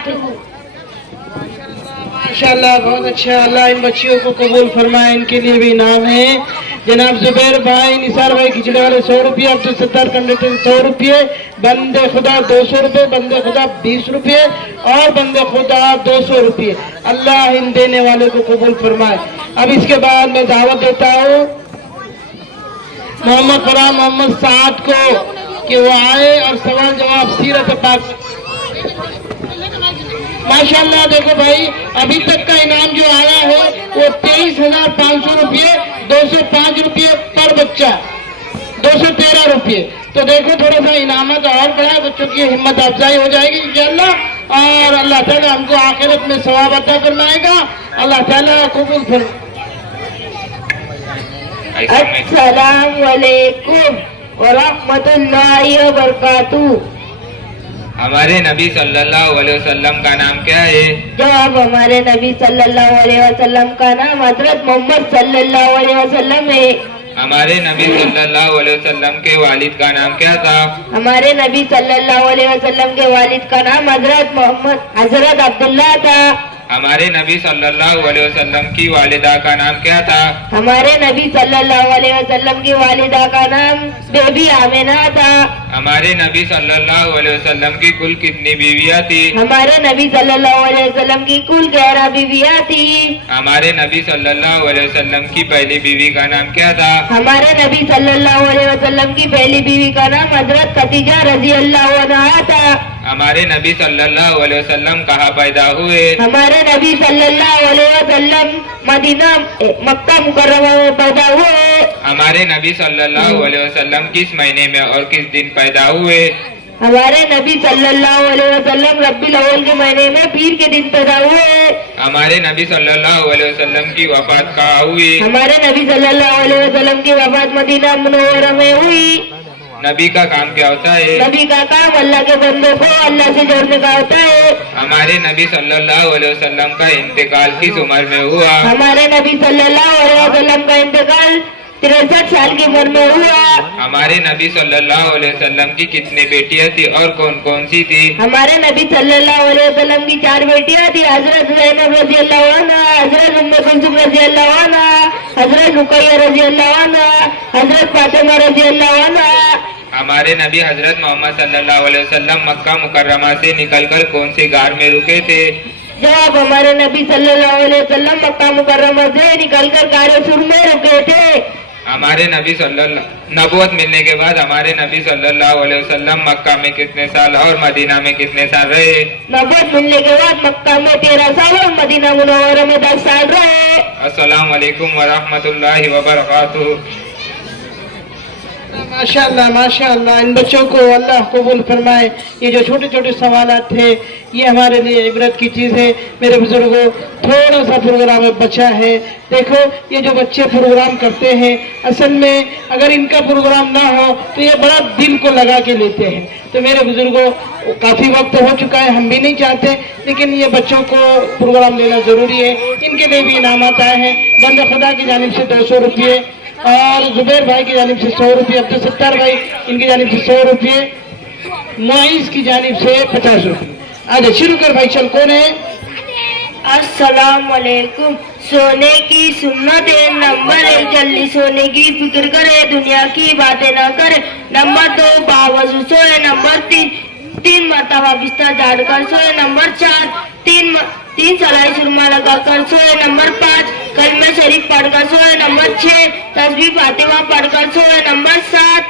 وبركاته. माशाल्लाह बहुत अच्छा, अल्लाह इन बच्चियों को कबूल फरमाए, इनके लिए भी इनाम है। जनाब जुबैर भाई, निसार भाई खिचड़े वाले 100 रुपये, अब्दुल सत्तार कंडक्टर 100 रुपये, बंदे खुदा 200 रुपये, बंदे खुदा 20 रुपये और बंदे खुदा 200 रुपये। अल्लाह इन देने वाले को कबूल फरमाए। अब इसके बाद मैं दावत देता हूँ मोहम्मद फराह मोहम्मद साद को कि वो आए और सवाल जवाब सीरत पाक। माशाल्लाह देखो भाई, अभी तक का इनाम जो आया है वो 23,500 रुपये, 205 रुपये पर बच्चा, 213 रुपये। तो देखो थोड़ा सा इनामत और बढ़ा, बच्चों की हिम्मत अफजाई हो जाएगी इंशाअल्लाह और अल्लाह ताला हमको आखिरत में सवाब अता फरमाएगा। अल्लाह ताला कबूल फरमाए। अस्सलाम वालेकुम व रहमतुल्लाहि व बरकातुहू। हमारे नबी सल्लल्लाहु अलैहि वसल्लम का नाम क्या है? जवाब, हमारे नबी सल्लल्लाहु अलैहि वसल्लम का नाम हजरत मोहम्मद सल्लल्लाहु अलैहि वसल्लम है। हमारे नबी सल्लल्लाहु अलैहि वसल्लम के वालिद का नाम क्या था? हमारे नबी सल्लल्लाहु अलैहि वसल्लम के वालिद का नाम हजरत अब्दुल्लाह था। हमारे नबी सल्लल्लाहु अलैहि वसल्लम की वालिदा का नाम क्या था? हमारे नबी सल्लल्लाहु अलैहि वसल्लम की वालिदा का नाम बेबी आमिना था। हमारे नबी सल्लल्लाहु अलैहि वसल्लम की कुल कितनी बीवियां थी? हमारे नबी सल्लल्लाहु अलैहि वसल्लम की कुल 11 बीवियां थी। हमारे नबी सल्लल्लाहु अलैहि वसल्लम की पहली बीवी का नाम क्या था? हमारे नबी सल्लल्लाहु अलैहि वसल्लम की पहली बीवी का नाम हजरत खदीजा रजी अल्लाह अन्हा था। हमारे नबी सल्लल्लाहु अलैहि वसल्लम कहाँ पैदा हुए? हमारे नबी सल्लल्लाहु अलैहि वसल्लम मदीना मक्का मुकर्रमा में पैदा हुए। हमारे नबी सल्लल्लाहु अलैहि वसल्लम किस महीने में और किस दिन पैदा हुए? हमारे नबी सल्लल्लाहु अलैहि वसल्लम रब्बीउल अव्वल के महीने में पीर के दिन पैदा हुए। हमारे नबी सल्लल्लाहु अलैहि वसल्लम की वफात कहाँ हुई? हमारे नबी सल्लल्लाहु अलैहि वसल्लम की वफात मदीना मुनव्वरा में हुई। नबी का काम क्या होता है? नबी का काम अल्लाह के बंदों को अल्लाह से जोड़ने का होता है। हमारे नबी सल्लल्लाहु अलैहि वसल्लम का इंतकाल किस उम्र में हुआ? हमारे नबी सल्लल्लाहु अलैहि वसल्लम का इंतकाल 63 साल की उम्र में हुआ। हमारे नबी सल्लल्लाहु अलैहि वसल्लम की कितनी बेटियां थी और कौन कौन सी थी? हमारे नबी सल्लल्लाहु अलैहि वसल्लम की 4 बेटियां थी, हजरत ज़ैनब रजी अल्लाह अन्हा, हजरत उम्मे कुलसूम रजी अल्लाह अन्हा, हजरत रुकैया रजी अल्लाह अन्हा, हजरत फातिमा रजी अल्लाह अन्हा। हमारे नबी हजरत मोहम्मद सल्लल्लाहु अलैहि वसल्लम मक्का मुकर्रमा से निकलकर कौन से गार में रुके थे? जवाब, हमारे नबी सल्लल्लाहु अलैहि वसल्लम मक्का मुकर्रमा से निकलकर गारे सुर में रुके थे। हमारे नबी नबूवत मिलने के बाद हमारे नबी सल्लल्लाहु अलैहि वसल्लम मक्का में कितने साल और मदीना में कितने साल रहे? नबूवत मिलने के बाद मक्का में 13 साल और मदीना मुनव्वरा में 10 साल रहे। अस्सलाम वालेकुम व रहमतुल्लाहि व बरकातुहू। माशाअल्लाह माशाअल्लाह, इन बच्चों को अल्लाह कबूल फरमाए। ये जो छोटे छोटे सवालात थे ये हमारे लिए इबरत की चीज़ है। मेरे बुजुर्गों, थोड़ा सा प्रोग्राम बचा है। देखो ये जो बच्चे प्रोग्राम करते हैं, असल में अगर इनका प्रोग्राम ना हो तो ये बड़ा दिल को लगा के लेते हैं। तो मेरे बुजुर्गों, काफ़ी वक्त हो चुका है, हम भी नहीं चाहते, लेकिन ये बच्चों को प्रोग्राम लेना ज़रूरी है। इनके लिए भी इनामत आए हैं। बंदे खुदा की जानिब से 200 रुपये और जुबैर भाई की जानिब से 100 रुपये, अब्दुल सत्तार भाई इनकी जानिब से 100 रुपये, मुइज़ की जानिब से 50 रुपये। आगे शुरू कर भाई, चल कौन है? अस्सलाम वालेकुम। सोने की सुन्नत है, नंबर 1 जल्दी सोने की फिक्र करे, दुनिया की बातें ना करे। नंबर 2 बावजू सोए। नंबर 3 मरतबा बिस्तर झाड़ कर सोए। नंबर 4 तीन सलाई सुरमा लगा कर सोए। नंबर 5 कलमे शरीफ पढ़कर सोए। नंबर 6 तस्बीह फातिमा पढ़कर सोए। नंबर 7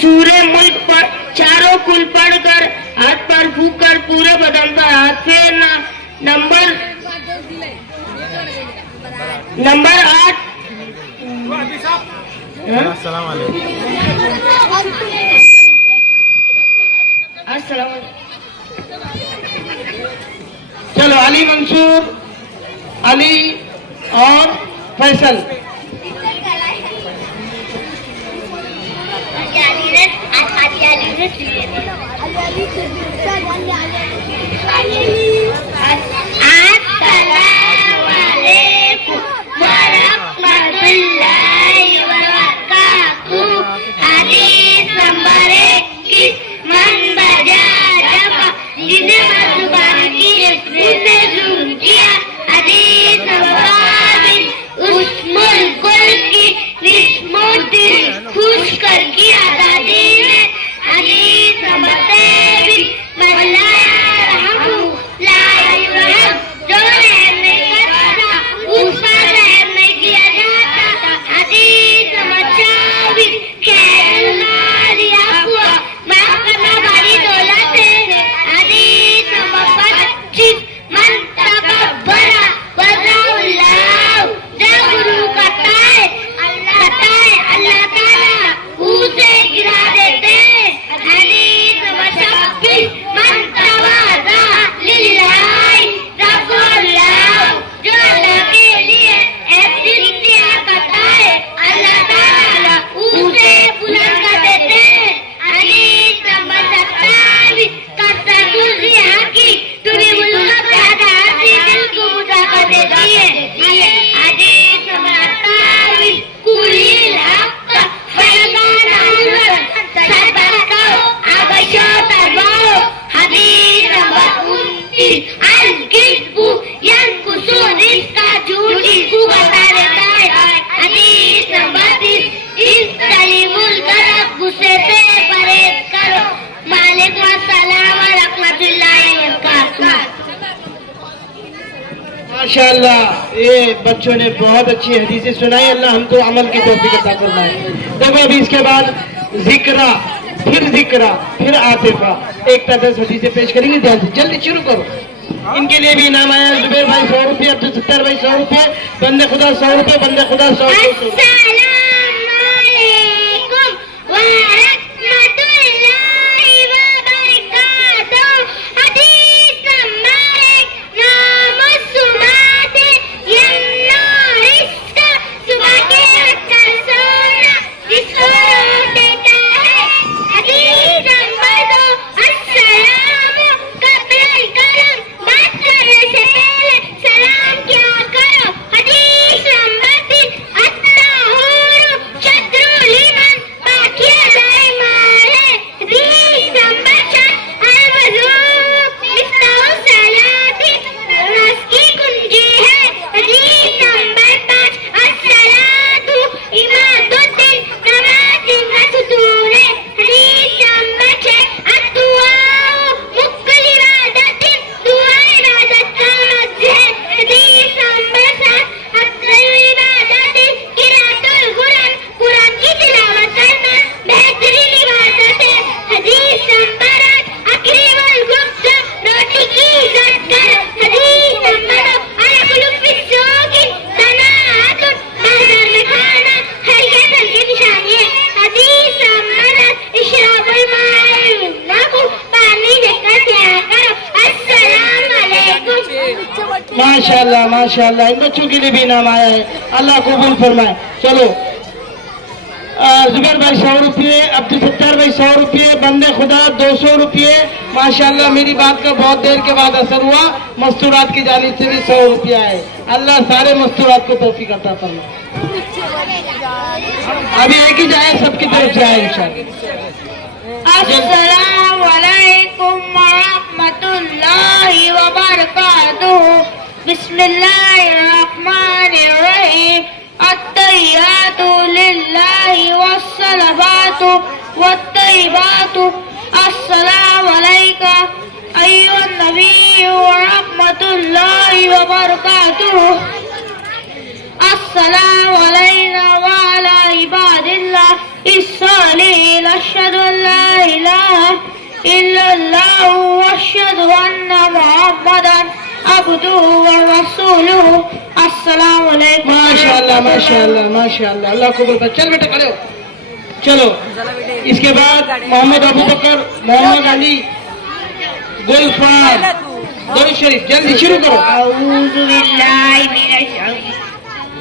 सूरे मुल्क पर चारों कुल पढ़कर हाथ पर फूंक कर पूरे बदन पर हाथ फेरना। नंबर 8 अस्सलाम। चलो अली मंसूर, अली और फैसल। हदीस नंबर 21, मन बजा जब माशाअल्लाह, ये बच्चों ने बहुत अच्छी हदीसें सुनाई। अल्लाह हमको अमल की तौफीक अता फरमाए। देखो अभी इसके बाद जिक्रा, फिर आतिफा, एक तरह 10 हदीसें पेश करेंगे। ध्यान से जल्दी शुरू करो। इनके लिए भी इनाम आया। जुबैर भाई 100 रुपये, अब्दुल सत्तार भाई 100 रुपये, बंदे खुदा 100 रुपये, बंदे खुदा 100 रुपये। अस्सलामुअलैकुम व रहमतुल्लाहि व बरकातुहू। हदीस नंबर 1, नाम सुबात यन्नोरिस्का, सुबह के वक्त सोना जिसको रोक देता है। हदीस नंबर 2, अस्सलाम कब्ल कलम, बात करने से पहले सलाम क्या करो। हदीस नंबर 3, अत्ताहूर शत्रुल ईमान, पाकिया ईमान है। हदीस नंबर 4, अल-वज़ू मिफ्ताहु सलाती, नमाज की कुंजी है। हदीस नंबर 5, अस्सलातु इमादुद्दीन, नमाज दिन का सुतून है। हदीस नंबर 6, अद्दुआ मुक्कुल इबादतिन, दुआ इबादत का मर्ज है। हदीस नंबर 7, अफ़ज़ल इबादतिन क़िराअतुल कुरान, कुरान की तिलावत करना बेहतरीन इबादत है। हदीस नंबर 8, अक़रीबुल गुफ्त, रोटी की इज़्ज़त करो। हदीस नंबर 9, अल-अक़लु फ़िस्सूक़ि सनाअतुन, बाज़ार में खाना खैरियत की निशानी है। हदीस नंबर 10, इशराबुल माए नक़ु, पानी देकर पिया करो। अस्सलामु अलैकुम। माशाअल्लाह माशाअल्लाह, इन बच्चों के लिए भी इनाम आया है। अल्लाह कबूल फरमाए। चलो जुबैर भाई 100 रुपये, अब्दुल सत्तार भाई 100 रुपये, बंदे खुदा 200 रुपये। माशाअल्लाह, मेरी बात का बहुत देर के बाद असर हुआ। मस्तूरात की जानिब से भी 100 रुपये आए। अल्लाह सारे मस्तूरात को तौफीक अता फरमाए। अभी एक ही जाए, सबकी तरफ से आए इंशाअल्लाह। अस्सलामु अलैकुम व रहमतुल्लाहि व बरकातुहू। बिस्मिल्लाहिर्रहमानिर्रहीम। अत्तहियातु लिल्लाहि वस्सलावातु वत्तय्यिबातु। अस्सलामु अलैका अय्युहन नबिय्यु व रहमतुल्लाहि व बरकातुहू। अस्सलामु अलैना व अला इबादिल्लाह इस्सालिहीन। अशहदु अन ला इलाहा इल्लल्लाह व अशहदु अन्ना मुहम्मदन अब्दुहु व रसूलुहु। अस्सलामु अलैकुम। माशाअल्लाह माशाअल्लाह माशाअल्लाह, अल्लाह कबूल करे। चल बेटा खड़े हो। चलो इसके बाद मोहम्मद अबू बकर, मोहम्मद अली, गुलफार, दरूद शरीफ जल्दी शुरू करो। अऊज़ु बिल्लाहि मिनश शैतानिर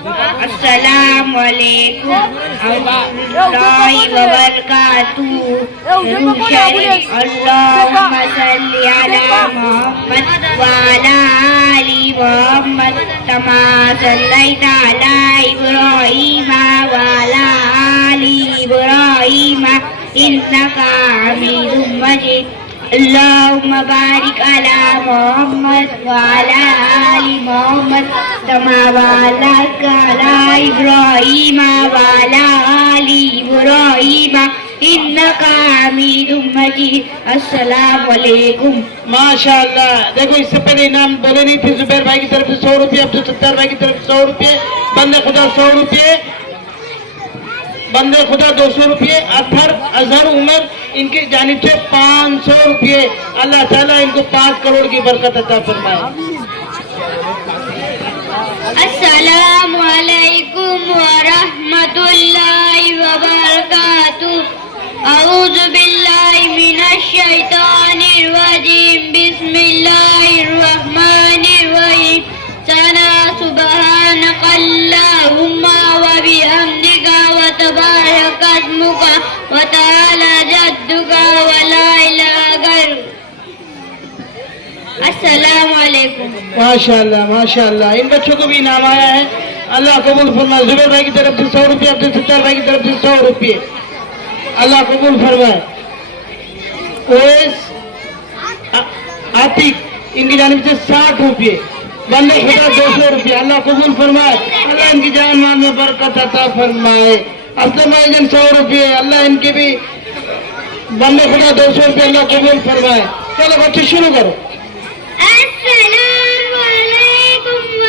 अस्सलामु अलैकुम रहमतुल्लाहि व बरकातुहू। दरूद शरीफ। अल्लाहुम्मा सल्लि अला मुहम्मद व अला आलि मुहम्मद कमा सल्लैता अला इब्राहीम व अला आलि इब्राहीम इन्नका हमीदुम मजीद। अल्लाहुम्मा बारिक अला मुहम्मद व अला आलि मुहम्मद कमा बारकता अला इब्राहीम व अला आलि इब्राहीम इन्नका हमीदुम मजीद। अस्सलामु अलैकुम। माशाअल्लाह, देखो इससे पहले इनाम बोले नहीं थे। जुबैर भाई की तरफ से 100 रुपये, अब्दुल सत्तार भाई की तरफ से 100 रुपये, बंदे खुदा 100 रुपये, बंदे खुदा 200 रुपये, अजहर उमर इनकी जानिब से 500 रुपये। अल्लाह ताला इनको 5 करोड़ की बरकत अता फरमाए। अस्सलामु अलैकुम व रहमतुल्लाहि व बरकातुहू। अऊज़ु बिल्लाहि मिनश शैतानिर रजीम। बिस्मिल्लाहिर रहमानिर रहीम। सना सुब्हानकल्लाहुम्मा व बिहम्दिका व तबारक अस्मुका व तआला जद्दुका व ला इलाहा गैरुक। अस्सलामु अलैकुम। माशाअल्लाह माशाअल्लाह, इन बच्चों को भी इनाम आया है। अल्लाह कबूल फरमाए। जुबैर भाई की तरफ से 100 रुपये, अब्दुल सत्तार भाई की तरफ से 100 रुपये। अल्लाह कबूल फरमाए। ओएस आतिक इनकी जानिब से 60 रुपये, बंदे खुदा 200 रुपये। अल्लाह कबूल फरमाए। अल्लाह इनकी जान मान में बरकत अता फरमाए। असलम भाईजान 100 रुपये, अल्लाह इनके भी बंदे खुदा 200 रुपये, अल्लाह कबूल फरमाए। चलो बच्चे शुरू करो। अस्सलामु अलैकुम व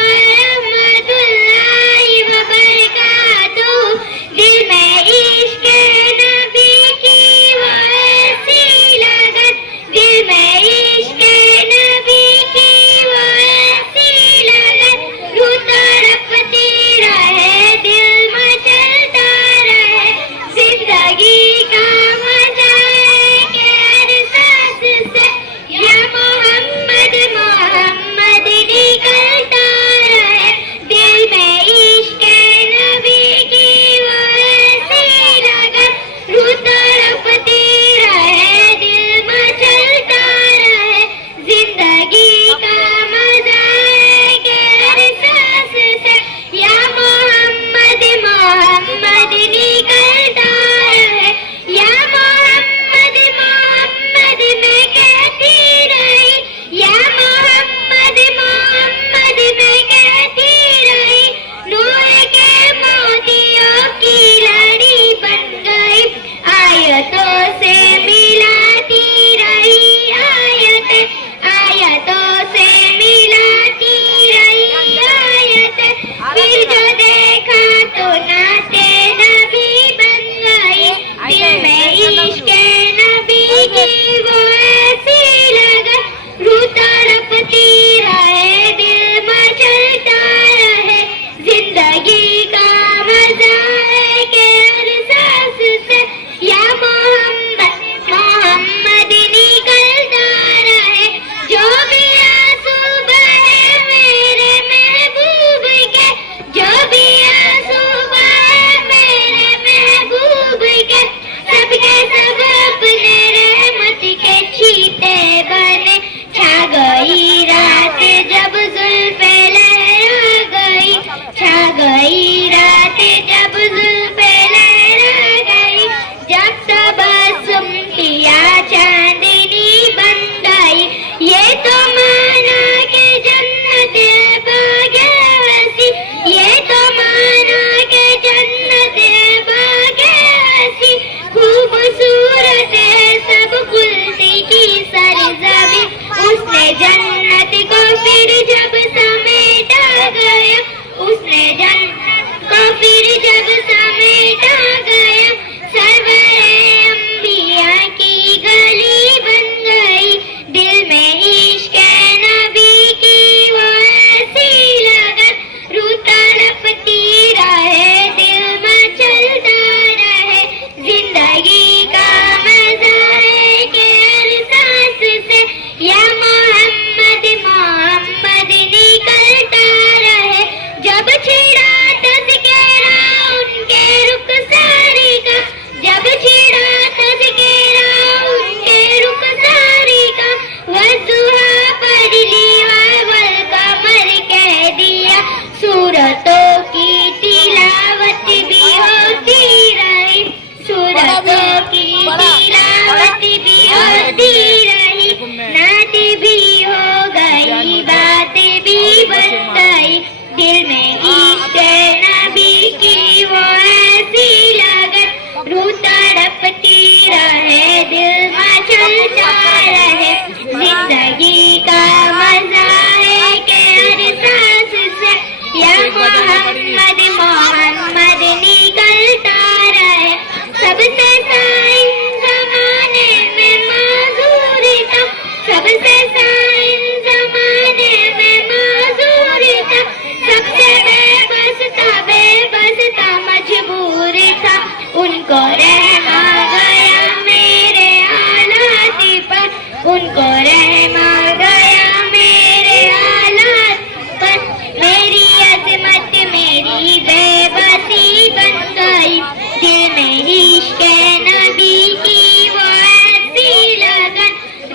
ان کو رحم آ گیا میرے حالات پر، میری عظمت میری بے بسی بن گئی، دل میں عشق نبی کی وہ ایسی لگن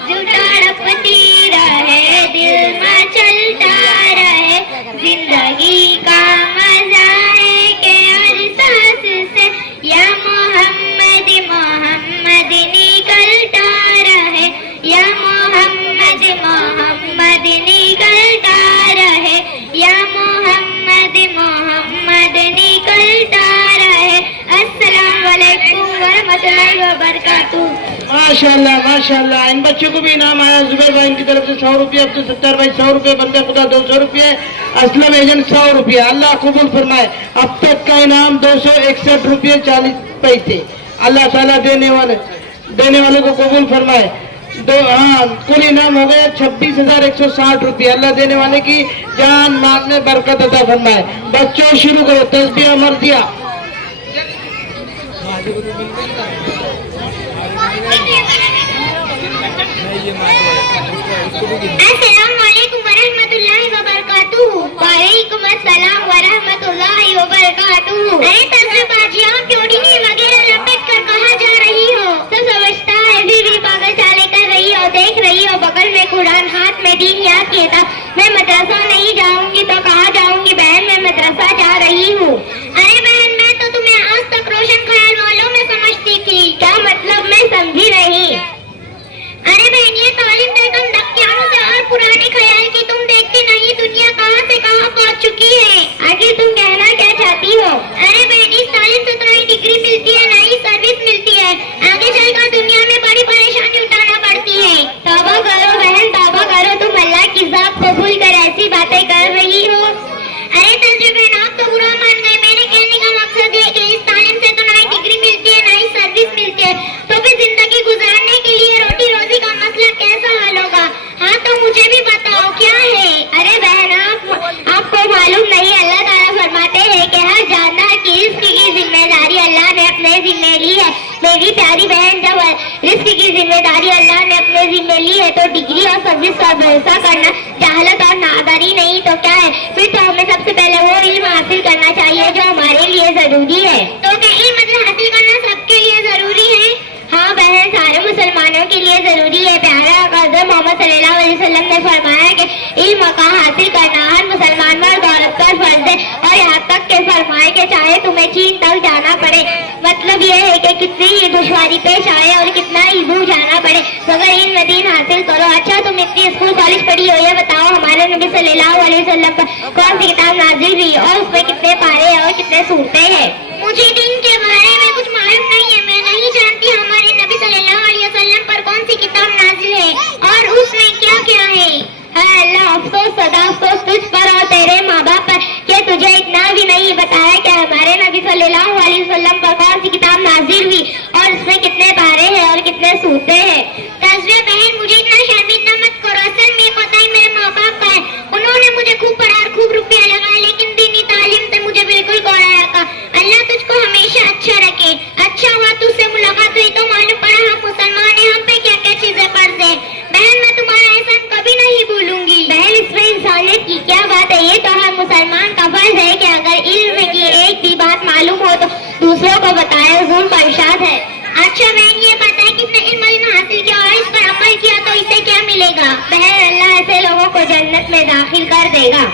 جو تڑپتی رہے، دل میں چلتا رہے، زندگی کا مزہ ہے کہ ہر سانس سے یا محمد محمد نکلتا رہے، یا محمد محمد نکلتا رہے، یا محمد محمد نکلتا رہے۔ السلام علیکم ورحمۃ اللہ وبرکاتہ۔ ماشاءاللہ ان بچوں کو بھی انعام آیا زبیر بھائی ان کی طرف سے 100 روپے، عبد الستار بھائی 100 روپے، بندے خدا 200 روپے، اسلم ایجنٹ 100 روپے، اللہ قبول فرمائے۔ اب تک کا انعام 261 روپے 40 پیسے، اللہ تعالیٰ دینے والے کو قبول فرمائے۔ کل انعام ہو گیا 26,160 روپے، اللہ دینے والے کی جان مال میں برکت عطا فرمائے۔ بچوں شروع کرو تسبیح مرضیہ۔ السلام علیکم ورحمۃ اللہ وبرکاتہ۔ وعلیکم السلام ورحمۃ اللہ وبرکاتہ۔ ارے تجربہ باجی آپ چوڑی وغیرہ لپیٹ کر کہاں جا رہی ہو؟ تو سمجھتا ہے بھی پاگل چالے کر رہی ہو، دیکھ رہی ہو بغل میں قرآن ہاتھ میں دین یاد کیا تھا۔ میں مدرسہ نہیں جاؤں گی تو کہاں جاؤں گی بہن، میں مدرسہ جا رہی ہوں۔ ارے بہن میں تو تمہیں آج تک روشن خیال والوں میں سمجھتی تھی، کیا مطلب میں سمجھی نہیں؟ ارے بہن یہ تعلیم دے تم دکیانوں سے اور پرانے خیال کی تم دیکھتی نہیں، دنیا کہاں سے کہاں پہنچ چکی ہے، آگے تم کہنا کیا چاہتی ہو؟ ارے بہن اس تعلیم سے نئی ڈگری ملتی ہے، نئی سروس ملتی ہے، آگے چل کر دنیا میں بڑی پریشانی اٹھانا پڑتی ہے۔ توبہ کرو بہن توبہ کرو، تم اللہ کی ذات کو بھول کر ایسی باتیں کر رہی ہو۔ ارے تجربے آپ تو برا مان گئے، میرے کہنے کا مقصد یہ کہ اس تعلیم سے تو نئی ڈگری ملتی ہے، نئی سروس ملتی ہے، تو پھر زندگی گزارنے کے لیے روٹی روزی کا مسئلہ کیسا حل ہوگا؟ ہاں تو مجھے بھی بتاؤ کیا ہے؟ ارے بہن آپ کو معلوم نہیں، اللہ تعالیٰ فرماتے ہیں کہ ہر جاندار کی رزق کی ذمہ داری اللہ نے اپنے ذمہ لی ہے۔ میری پیاری بہن جب رزق کی ذمہ داری اللہ نے اپنے ذمہ لی ہے تو ڈگری اور سروس کا بھروسہ کرنا جہالت اور ناداری نہیں تو کیا ہے؟ پھر تو ہمیں سب سے پہلے وہ علم حاصل کرنا چاہیے جو ہمارے لیے ضروری ہے۔ تو کیا علم حاصل کرنا سب کے لیے ضروری ہے؟ ہاں بہن سارے مسلمانوں کے لیے ضروری ہے۔ پیارا حضرت محمد صلی اللہ علیہ وسلم نے فرمایا کہ علم کا حاصل کرنا ہر مسلمان مرد عورت پر فرض ہے، اور یہاں تک کہ فرمائے کہ چاہے تمہیں چین تک جانا پڑے، مطلب یہ ہے کہ کتنی ہی دشواری پیش آئے اور کتنا ہی دور جانا پڑے مگر علم دین حاصل کرو۔ اچھا تم اتنی اسکول کالج پڑھی ہو، یہ بتاؤ ہمارے نبی صلی اللہ علیہ وسلم پر کون سی کتاب نازل ہوئی اور اس میں کتنے پارے ہیں اور کتنے صورتیں ہیں؟ مجھے دین کے بارے میں کچھ معلوم نہیں ہے، میں نہیں جانتی ہمارے نبی صلی اللہ علیہ وسلم پر کون سی کتاب نازل ہے اور اس میں کیا کیا ہے۔ ہاں اللہ افسوس سدا افسوس تجھ پر اور تیرے ماں باپ پر کہ تجھے اتنا بھی نہیں بتایا کہ ہمارے نبی صلی اللہ علیہ وسلم پر کون سی کتاب نازل ہوئی اور اس میں کتنے پارے ہیں اور کتنے صورتیں ہیں۔ تجربہ بہن مجھے اتنا شرمندہ مت کرو، اصل میں پتہ ہی میرے ماں باپ کا ہے، انہوں نے مجھے خوب پڑھا اور خوب روپیہ لگایا لیکن دینی تعلیم سے مجھے بالکل کوڑایا کا۔ اللہ تجھ کو ہمیشہ اچھا رکھے۔ اچھا ہوا تجھ سے ملاقات ہوئی تو معلوم پڑا ہم مسلمان ہیں، ہم پہ کیا کیا چیزیں فرض ہیں۔ بہن میں تمہارا احسان کبھی نہیں بھولوں گی۔ بہن اس میں انسانیت کی کیا بات ہے، یہ تو ہر مسلمان کا فرض ہے کہ اگر علم کی ایک بھی بات معلوم ہو تو دوسروں کو بتائے، حضور کا ارشاد ہے۔ اچھا بہن یہ بتائے کس نے علم حاصل کیا اور اس پر عمل کیا تو اسے کیا ملے گا؟ بہن اللہ ایسے لوگوں کو جنت میں داخل کر دے گا۔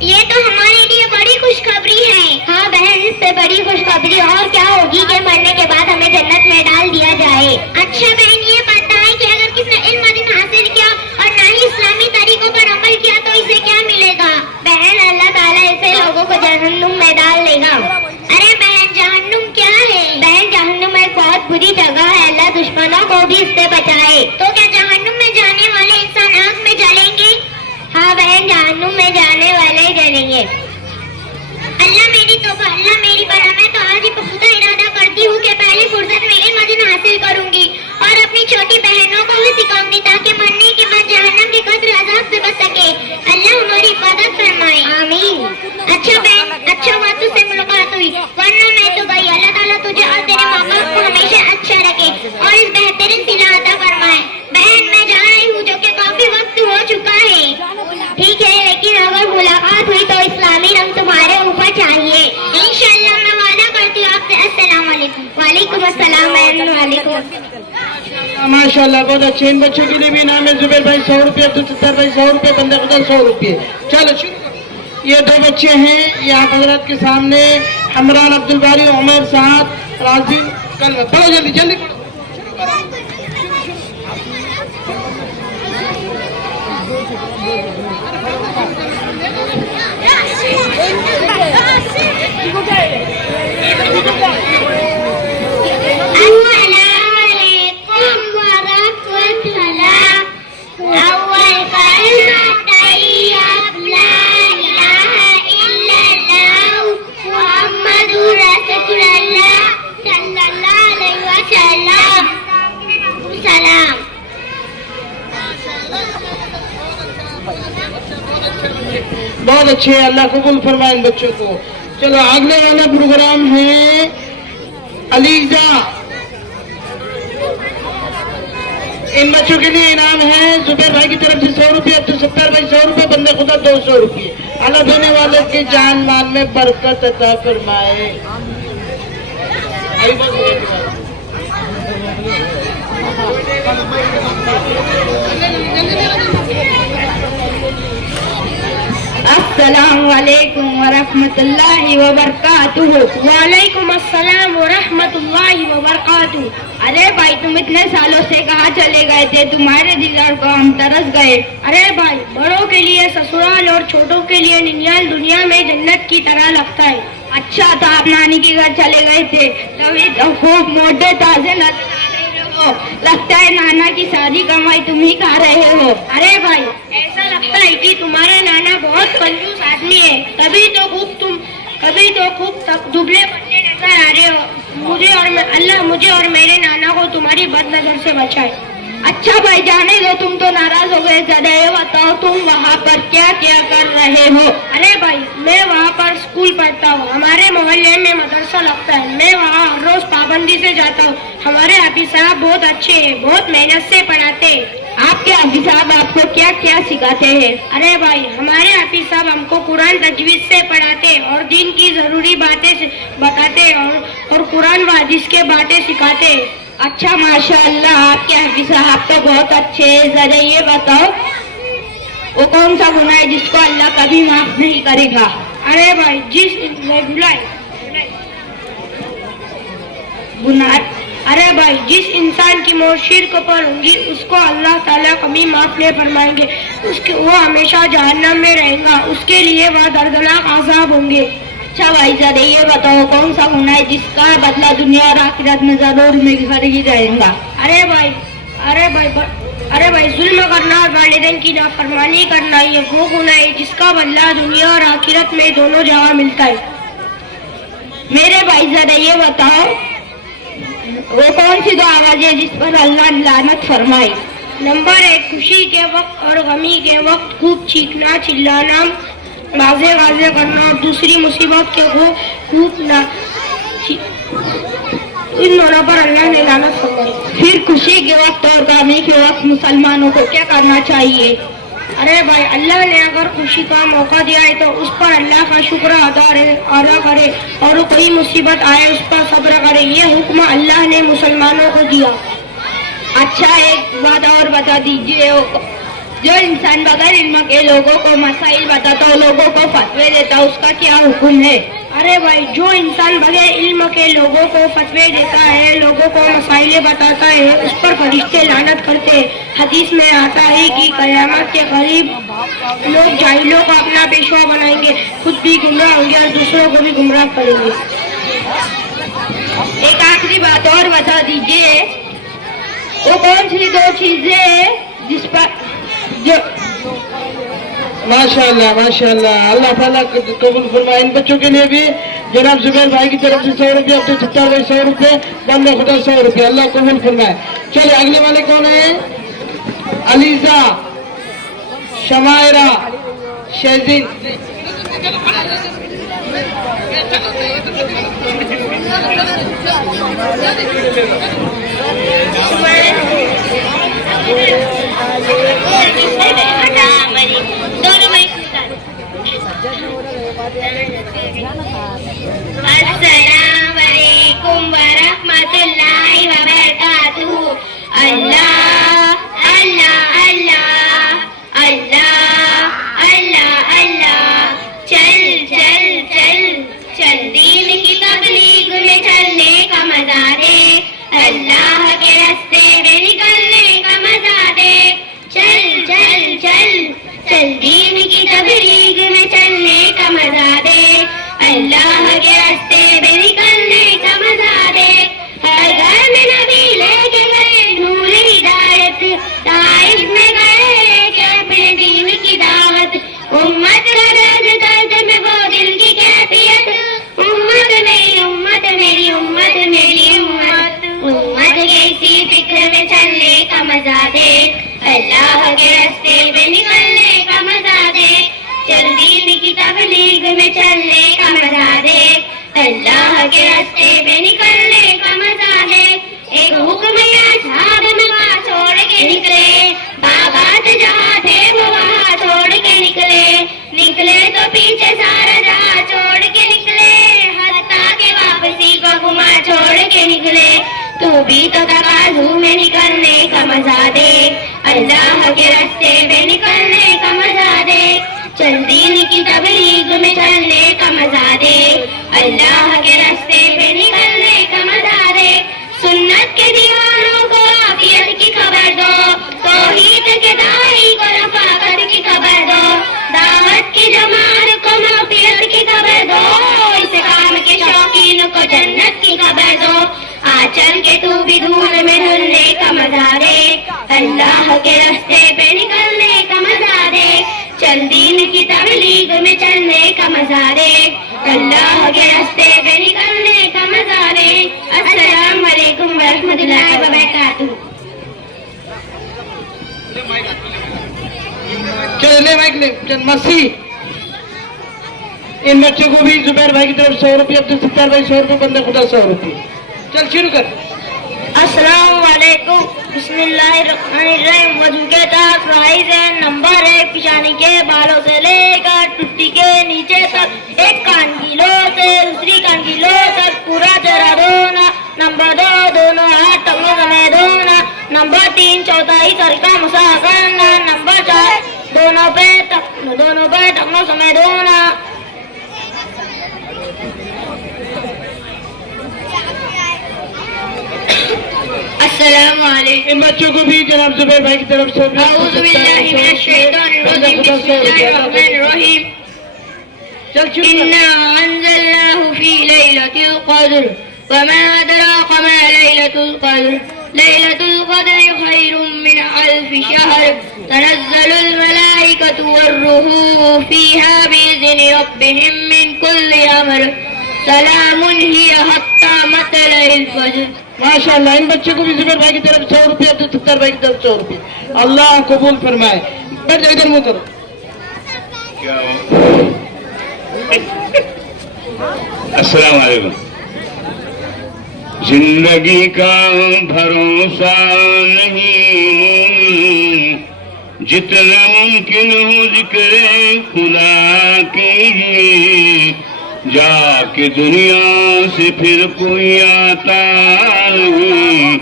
یہ تو ہمارے لیے بڑی خوشخبری ہے۔ ہاں بہن اس سے بڑی خوشخبری اور کیا ہوگی کہ مرنے کے بعد ہمیں جنت میں ڈال دیا جائے۔ اچھا بہن یہ بتائے کہ اگر کس نے علم حاصل کیا اور نہ ہی اسلامی طریقوں پر عمل کیا تو اسے کیا ملے گا؟ بہن اللہ تعالیٰ ایسے لوگوں کو جہنم میں ڈال دے گا۔ ارے بہن جہنم کیا ہے؟ بہن جہنم ایک بہت بری جگہ ہے، اللہ دشمنوں کو بھی اس سے بچائے۔ تو کیا جہنم میں جانے والے انسان آگ میں جلیں گے؟ ہاں بہن جہنم میں جانے والے جلیں گے۔ اللہ میری توبہ اللہ میری بڑا، میں تو آج ہی پختہ ارادہ کرتی ہوں کہ پہلی فرصت میں علم دین حاصل کروں گی اور اپنی چھوٹی بہنوں کو بھی سکھاؤں گی تاکہ مرنے کے بعد جہنم کے قدر عذاب سے بچ سکے۔ اللہ ہماری حفاظت فرمائے، آمین۔ اچھا بہن اچھا ہوا تجھ سے ملاقات ہوئی ورنہ میں تو گئی۔ اللہ تعالیٰ تجھے اور تیرے ماں باپ کو ہمیشہ اچھا رکھے اور اس بہترین صلہ عطا فرمائے۔ بہن میں माशाल्लाह बहुत अच्छे। इन बच्चों के लिए भी इनाम है। जुबैर भाई 100 रुपये, अब्दुल सत्तार भाई 100 रुपये, बंदे खुदा 100 रुपये। चलो शुरू करो। ये 2 बच्चे हैं यहाँ हजरत के सामने, हमरान अब्दुल बारी, उमर साहब, राजीव। कल पढ़ो जल्दी जल्दी पढ़ो। बहुत अच्छे, अल्लाह कबूल फरमाए इन बच्चों को। चलो अगले वाला प्रोग्राम है अलीजा। इन बच्चों के लिए इनाम है जुबैर भाई की तरफ से 100 रुपये, अब्दुल सत्तार भाई 100 रुपये, बंदे खुदा 200 रुपये। अल्लाह देने वाले के जान माल में बरकत अता फरमाए। अस्सलाम वालेकुम व रहमतुल्लाहि व बरकातुहू। वालेकुम अस्सलाम व रहमतुल्लाहि व बरकातुहू। अरे भाई तुम इतने सालों से कहाँ चले गए थे? तुम्हारे दीदार को हम तरस गए। अरे भाई बड़ों के लिए ससुराल और छोटों के लिए निन्याल दुनिया में जन्नत की तरह लगता है। अच्छा तो आप नानी के घर चले गए थे, तभी तो खूब मोटे ताजे नजर आ रहे हो। लगता है नाना की सारी कमाई तुम ही खा रहे हो। अरे भाई ऐसा लगता है कि तुम्हारा नाना बहुत कंजूस आदमी है, कभी तो खूब तक दुबले पतले नजर आ रहे हो। अल्लाह मुझे और मेरे नाना को तुम्हारी बद नजर से बचाए। अच्छा भाई जाने दो, तुम तो नाराज हो गए। ज्यादा ये बताओ तुम वहाँ पर क्या क्या कर रहे हो? अरे भाई मैं वहाँ पर स्कूल पढ़ता हूँ, हमारे मोहल्ले में मदरसा लगता है, मैं वहाँ हर रोज पाबंदी से जाता हूँ। हमारे हाफिज साहब बहुत अच्छे हैं, बहुत मेहनत से पढ़ाते हैं। आपके हाफिज साहब आपको क्या क्या सिखाते हैं? अरे भाई हमारे हाफिज साहब हमको कुरान तजवीज से पढ़ाते और दीन की जरूरी बातें बताते और कुरान व हदीस के बातें सिखाते। अच्छा माशाअल्लाह, आपके हाफिज साहब तो बहुत अच्छे हैं। जरा ये बताओ वो कौन सा गुनाह है जिसको अल्लाह कभी माफ नहीं करेगा? अरे भाई जिस इंसान की मौत शिर्क पर होगी उसको अल्लाह ताला कभी माफ नहीं फरमाएंगे। वो हमेशा जहन्नम में रहेगा, उसके लिए वह दर्दनाक अज़ाब होंगे। अच्छा भाई जरा ये बताओ कौन सा गुनाह है जिसका बदला दुनिया और आखिरत में जरूर मिलकर ही रहेगा? अरे भाई जुल्म करना और वालिदैन की नाफरमानी करना ये वो गुनाह है जिसका बदला दुनिया और आखिरत में दोनों जगह मिलता है। मेरे भाई जरा ये बताओ वो कौन सी दो आवाज है जिस पर अल्लाह लानत फरमाए? नंबर 1 खुशी के वक्त और गमी के वक्त खूब चीखना चिल्लाना गाजे करना, और दूसरी मुसीबत के वो खूब इन दोनों पर अल्लाह ने लानत फरमाई। फिर खुशी के वक्त और गमी के वक्त मुसलमानों को क्या करना चाहिए? अरे भाई अल्लाह ने अगर खुशी का मौका दिया है तो उस पर अल्लाह का शुक्र अदा करे और कोई मुसीबत आए उस पर सब्र करे। ये हुक्म अल्लाह ने मुसलमानों को दिया। अच्छा एक बात और बता दीजिए, जो इंसान बगैर इल्म के लोगों को मसाइल बताता है, लोगों को फतवे देता है, उसका क्या हुक्म है? अरे भाई जो इंसान बगैर इल्म के लोगों को फतवे देता है, लोगों को मसाइलें बताता है, उस पर फरिश्ते लानत करते हैं। हदीस में आता है कि क़यामत के करीब लोग जाहिलों को अपना पेशवा बनाएंगे, खुद भी गुमराह होंगे और दूसरों को भी गुमराह करेंगे। एक आखिरी बात और बता दीजिए, वो कौन सी 2 चीजें हैं जिस पर जो माशाअल्लाह माशाअल्लाह, अल्लाह ताला कबूल फरमाए। इन बच्चों के लिए भी जनाब जुबैर भाई की तरफ से 100 रुपये, अब्दुल सत्तार भाई 100 रुपये, बंदे खुदा 100 रुपये। अल्लाह कबूल फरमाए। चले अगले वाले कौन है? अलीजा, शमायरा, शेजिन। अस्सलाम वालेकुम व रहमतुल्लाहि व बरकातुहू। अल्लाह मजा दे, अल्लाह के रास्ते पे निकलने का मजा दे, चल दीन की तबलीग में चलने का मजा दे, अल्लाह के रास्ते पे निकलने का मजा है। एक हुक्म या साधन का छोड़ के निकले, बाबा जहाँ थे वो वहाँ छोड़ के निकले तो पीछे सारा जहाँ छोड़ के निकले, हत्ता के वापसी को घुमा छोड़ के निकले। तू भी तो तकाज़ू में निकलने का मजा दे, अल्लाह के रास्ते पे निकलने का मजा दे, चल दीन की तबलीग में चलने का मजा दे, अल्लाह के रास्ते पे निकलने का मजा दे। सुन्नत के दीवानों को आफियत की खबर दो, तौहीद के दाई को रफाकत की खबर दो, दावत की जमात को माफियत की खबर दो, इस काम के शौकीन को जन्नत की खबर दो। आ चल के तू भी धूल में धुलने का मजा दे, अल्लाह के रास्ते पे निकलने का मजा दे, चल दीन की तबलीग में चलने का मजा दे, अल्लाह के रास्ते पे निकलने का मजा दे। अस्सलाम वालेकुम वरहमतुल्लाहि वबरकातुहू। चल ले माइक ले, चल मसी। इन बच्चों को भी जुबैर भाई की तरफ 100 रुपये, अब्दुल सत्तार भाई 100 रुपये, बंदे खुदा 100 रुपये। चल शुरू कर। अस्सलाम वालेकुम, बिस्मिल्लाहिर्रहमानिर्रहीम। वजू के तहत राइज है, नंबर 1 पिशानी के बालों से लेकर टुट्टी के नीचे तक, एक कान की लो से दूसरी कान की लो तक पूरा चेहरा धोना। नंबर 2 दोनों हाथ टखनों समेत धोना। नंबर 3 चौथाई सर का मुसाह करना। नंबर 4 दोनों पे टखनों समेत धोना। अस्सलामु अलैकुम। इन बच्चों को भी जनाब जुबैर भाई की तरफ 100 रुपये, अऊज़ु बिल्लाहि मिनश शैतानिर रजीम, बिस्मिल्लाहिर रहमानिर रहीम। चल शुरू इन्ना कर। अंज़लनाहु फी लैलतिल क़द्र वमा अदराका मा लैलतुल क़द्र लैलतुल क़द्रि खैरुम मिन अल्फि शहर तनज़्ज़लुल मलाइकतु वर्रूहु फ़ीहा बिइज़्नि रब्बिहिम मिन कुल्लि अम्र सलामुन हिय हत्ता मतलइल फज्र। माशाअल्लाह। इन बच्चों को भी जुबैर भाई की तरफ 100 रुपये, अब्दुल सत्तार भाई की तरफ 100 रुपये। अल्लाह कबूल फरमाए। बैठ जाओ, इधर मुंह करो। अस्सलाम वालेकुम। जिंदगी का भरोसा नहीं, जितना मुमकिन हो जिक्र खुदा कीजिए, जाके दुनिया से फिर कोई आता नहीं,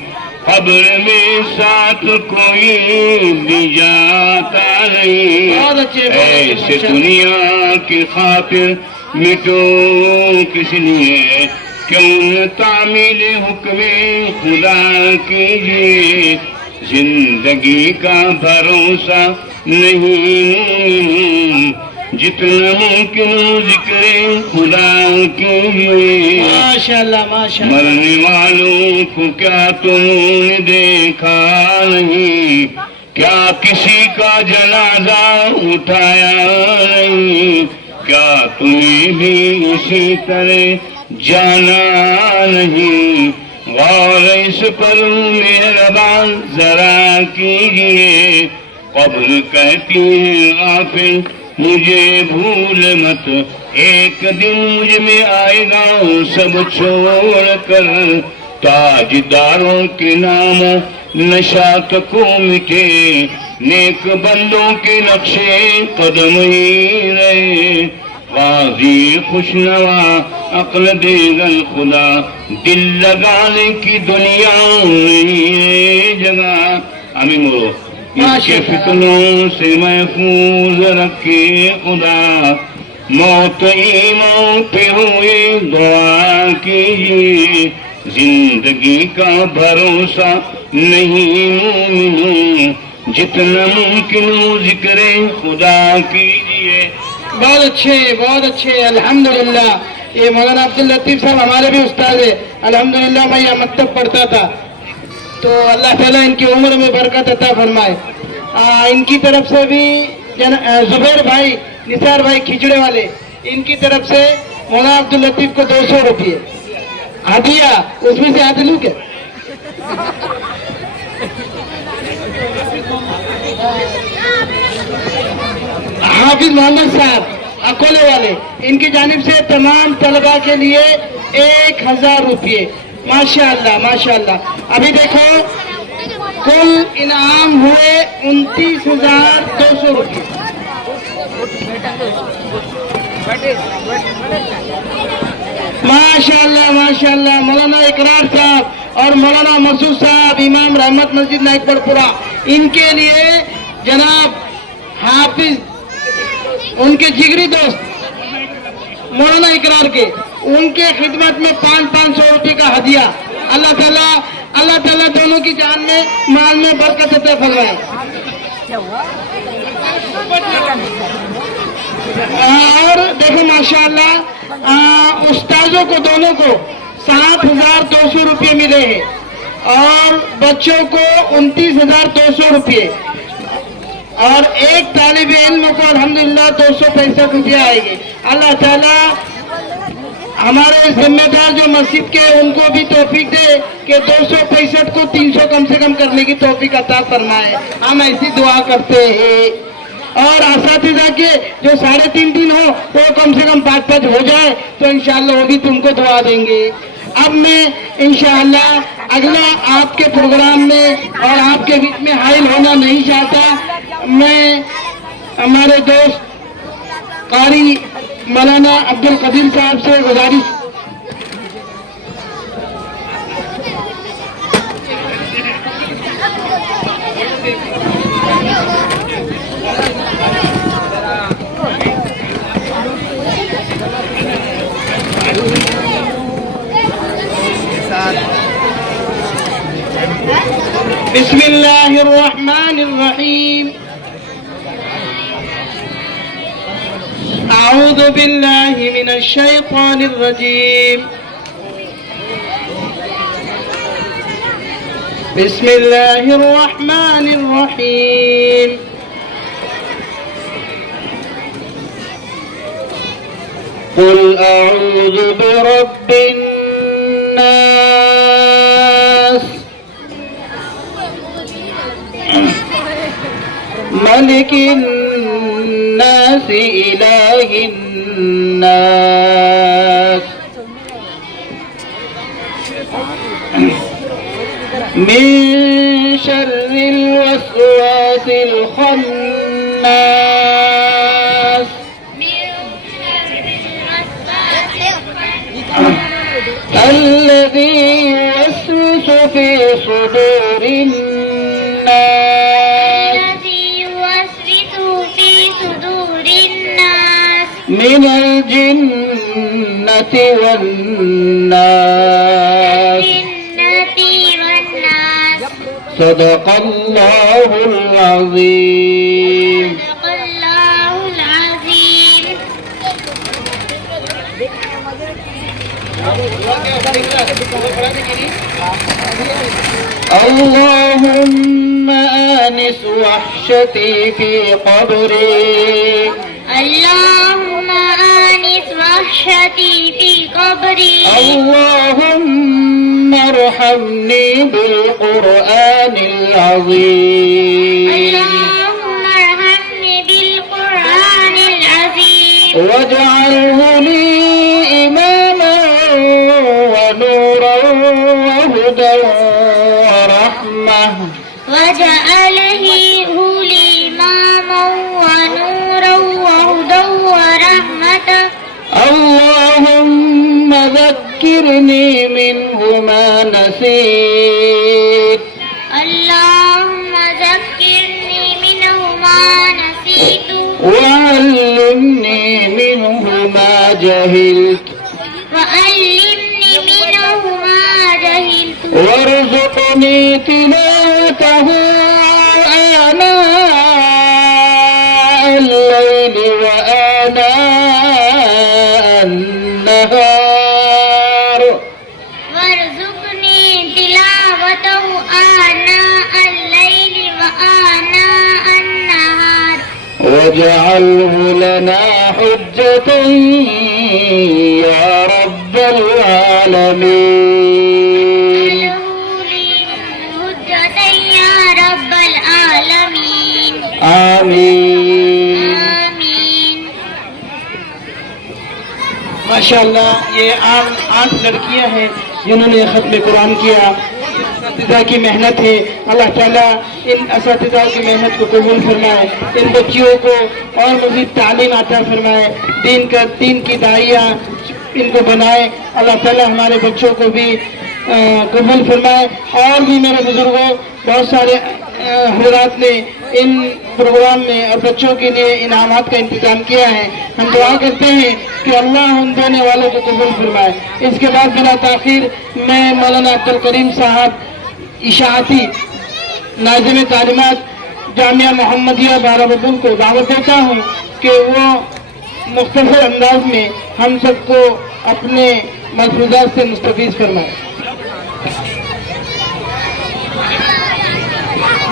कब्र में साथ कोई भी जाता नहीं। बहुत अच्छे, ऐसे दुनिया की खातिर मिटो किस लिए, क्यों तामील हुक्मे खुदा कीजिए, जिंदगी का भरोसा नहीं, जितना मुमकिन जिक्र खुदा कीजिए। माशाअल्लाह माशाअल्लाह। मरने वालों को क्या तुमने देखा नहीं, क्या किसी का जनाजा उठाया नहीं, क्या तुम्हें भी इसी तरह जाना नहीं, गौर इस पर मेहरबान जरा कीजिए, कब्र कहती है गाफिल मुझे भूल मत, एक दिन मुझ में आएगा सब छोड़ कर, ताजदारों के नाम नशात को मिटे, नेक बंदों के नक्शे कदम ही रहे, गाजी खुशनवा अक्ल देगल खुदा, दिल लगाने की दुनिया नहीं है जगह। आमीन बोलो। इसके फितनों से महफूज रखे खुदा, मौत ईमान पे हुए दुआ कीजिए, जिंदगी का भरोसा नहीं मोमिनों, जितना मुमकिन हो जिक्र खुदा कीजिए। बहुत अच्छे अल्हम्दुलिल्लाह। ये मौलाना अब्दुल लतीफ साहब हमारे भी उस्ताद है अल्हम्दुलिल्लाह। मैं यहाँ मकतब पढ़ता था, तो अल्लाह ताला इनकी उम्र में बरकत अता फरमाए। इनकी तरफ से भी जुबैर भाई, निसार भाई खिचड़े वाले, इनकी तरफ से मौलाना अब्दुल लतीफ को 200 रुपये हदिया, उसमें से आधे लूँ क्या? हाफिज मोहम्मद साहब अकोले वाले, इनकी जानिब से तमाम तलबा के लिए 1000 रुपये। माशाअल्लाह माशाअल्लाह। अभी देखो कुल इनाम हुए 29,200 रुपये। माशाअल्लाह माशाअल्लाह। मौलाना इकरार साहब और मौलाना मसूद साहब इमाम रहमत मस्जिद नाइकपुरा, इनके लिए जनाब हाफिज उनके जिगरी दोस्त मौलाना इकरार के, उनके खिदमत में 500 रुपये का हदिया। अल्लाह ताला दोनों की जान में माल में बरकत अता फरमाए। और देखो माशाअल्लाह उस्ताजों को दोनों को 7,200 रुपये मिले हैं और बच्चों को 29,200 रुपये और एक तालिब इल्म को अल्हम्दुलिल्लाह 265 रुपये आएंगे। अल्लाह ताला हमारे जिम्मेदार जो मस्जिद के उनको भी तौफीक दे कि 265 को 300 कम से कम करने की तौफीक अता फरमाए। हम ऐसी दुआ करते हैं। और असातिज़ा के जो 3.5 हो वो कम से कम 5 हो जाए तो इंशाअल्लाह वो भी तुमको दुआ देंगे। अब मैं इंशाअल्लाह अगला आपके प्रोग्राम में और आपके बीच में हाइल होना नहीं चाहता। मैं हमारे दोस्त कारी मौलाना अब्दुल कदीर साहब से गुजारिश बिस्मिल्लाहिर्रहमानिर्रहीम। अऊज़ु बिल्लाहि मिनश शैतानिर रजीम। बिस्मिल्लाहिर्रहमानिर्रहीम। कुल अऊज़ु बिरब्बिन नास मलिकिन नास इलाहिन नास मिन शर्रिल वस्वासिल खन्नास الذي يوسوس في صدور الناس من الجنة والناس صدق الله العظيم. اللهم آنس وحشتي في قبري. اللهم آنس وحشتي في قبري. اللهم ارحمني بالقرآن العظيم. اللهم ارحمني بالقرآن العظيم. واجعله لي إماما ونورا وهدى ورحمة. واجعله لي إماما ونورا وهدى ورحمة. اللهم ذكرني منه ما نسيت. اللهم ذكرني منه ما نسيت. وعلمني منه ما جهلت. وعلمني منه ما جهلت. وارزقني تلاوته آناء الليل وآناء النهار. وارزقني تلاوته آناء الليل وآناء النهار. واجعله لنا حجة يا رب العالمين. حجة يا رب آمین. آمین. माशाअल्लाह ये 8 लड़कियां हैं जिन्होंने ख़त्म कुरान किया. اساتذہ की मेहनत है. अल्लाह ताला इन اساتذہ की मेहनत को कबूल फरमाए. इन बच्चियों को और मज़ीद तालीम अता फरमाए. दीन की दाइया इनको बनाए. अल्लाह ताला हमारे बच्चों को भी कबूल फरमाए. और भी मेरे बुजुर्गों बहुत सारे हजरात ने इन प्रोग्राम में और बच्चों के लिए इनामात का इंतजाम किया है. हम दुआ करते हैं कि अल्लाह उन देने वालों को कबूल फरमाए. इसके बाद बिला ताखीर मैं मौलाना अब्दुल करीम साहब इशाअती नाज़िम तालीमात जामिया मोहम्मदिया बाराबतुल को दावत देता हूँ कि वो मुख्तसर अंदाज में हम सबको अपने मलफूजात से मुस्तफीज़ फरमाए.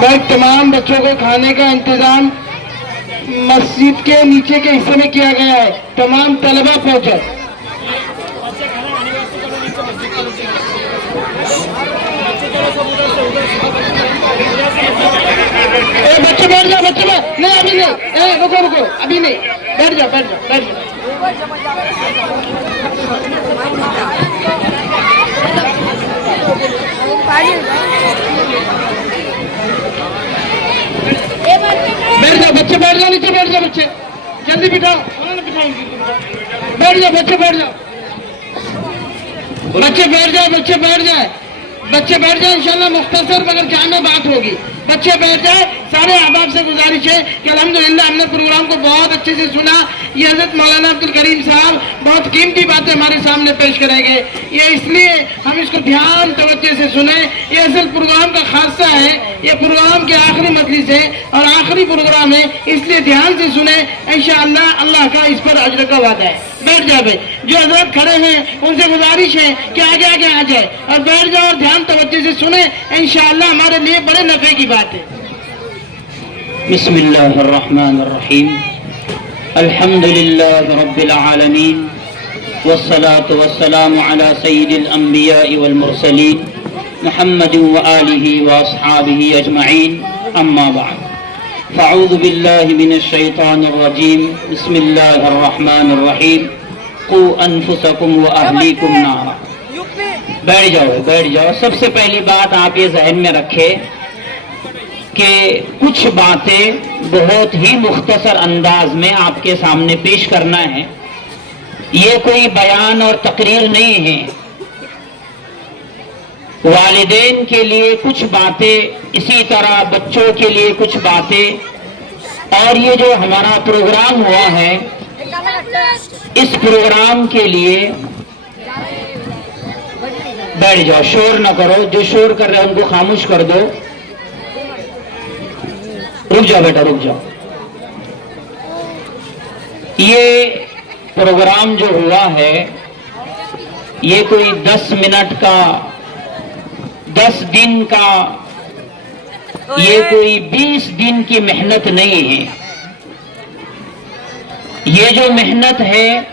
भाई तमाम बच्चों को खाने का इंतजाम मस्जिद के नीचे के हिस्से में किया गया है. तमाम तलबा पहुंचे. बच्चे बैठ जाओ. नहीं अभी नहीं. रुको अभी नहीं. बैठ जाओ. बच्चे बैठ जाओ. नीचे बैठ जाओ. बच्चे जल्दी बिठाओ. बैठ जाओ. बच्चे बैठ जाओ. इंशाल्लाह मुख्तसर मगर जामे बात होगी. बच्चे बैठ जाए. सारे अहबाब से गुजारिश है कि अल्हम्दुलिल्लाह हमने प्रोग्राम को बहुत अच्छे से सुना. ये हज़रत मौलाना अब्दुल करीम साहब बहुत कीमती बातें हमारे सामने पेश करेंगे. ये इसलिए हम इसको ध्यान तवज्जो से सुने. ये असल प्रोग्राम का खासा है. ये प्रोग्राम के आखिरी मजलिस है और आखिरी प्रोग्राम है, इसलिए ध्यान से सुने. इंशाअल्लाह अल्लाह का इस पर अजर का वादा है. बैठ जाओ भाई. जो हजरत खड़े हैं उनसे गुजारिश है कि आगे आ जाए और बैठ जाओ और ध्यान तवज्जो से सुने. इंशाअल्लाह हमारे लिए बड़े नफे की बात है. बिस्मिल्लाहिर्रहमानिर्रहीम. अल्हम्दुलिल्लाहि रब्बिल आलमीन वस्सलातु वस्सलामु अला सय्यिदिल अंबिया'i वल मुरसलीन मुहम्मदिन व आलिहि व अस्हाबिहि अजमईन. अम्मा बअद. फ़अऊज़ु बिल्लाहि मिनश शैतानिर रजीम. बिस्मिल्लाहिर्रहमानिर्रहीम. क़ू अनफुसकुम व अहलीकुम नारा. बैठ जाओ. सबसे पहली बात आप ये ज़हन में रखें कि कुछ बातें बहुत ही मुख्तसर अंदाज में आपके सामने पेश करना है. ये कोई बयान और तकरीर नहीं है. वालिदैन के लिए कुछ बातें, इसी तरह बच्चों के लिए कुछ बातें. और ये जो हमारा प्रोग्राम हुआ है, इस प्रोग्राम के लिए बैठ जाओ. शोर न करो. जो शोर कर रहे हैं उनको खामोश कर दो. रुक जाओ बेटा, रुक जाओ. ये प्रोग्राम जो हुआ है, ये कोई 10 मिनट का, 10 दिन का, ये कोई 20 दिन की मेहनत नहीं है. ये जो मेहनत है,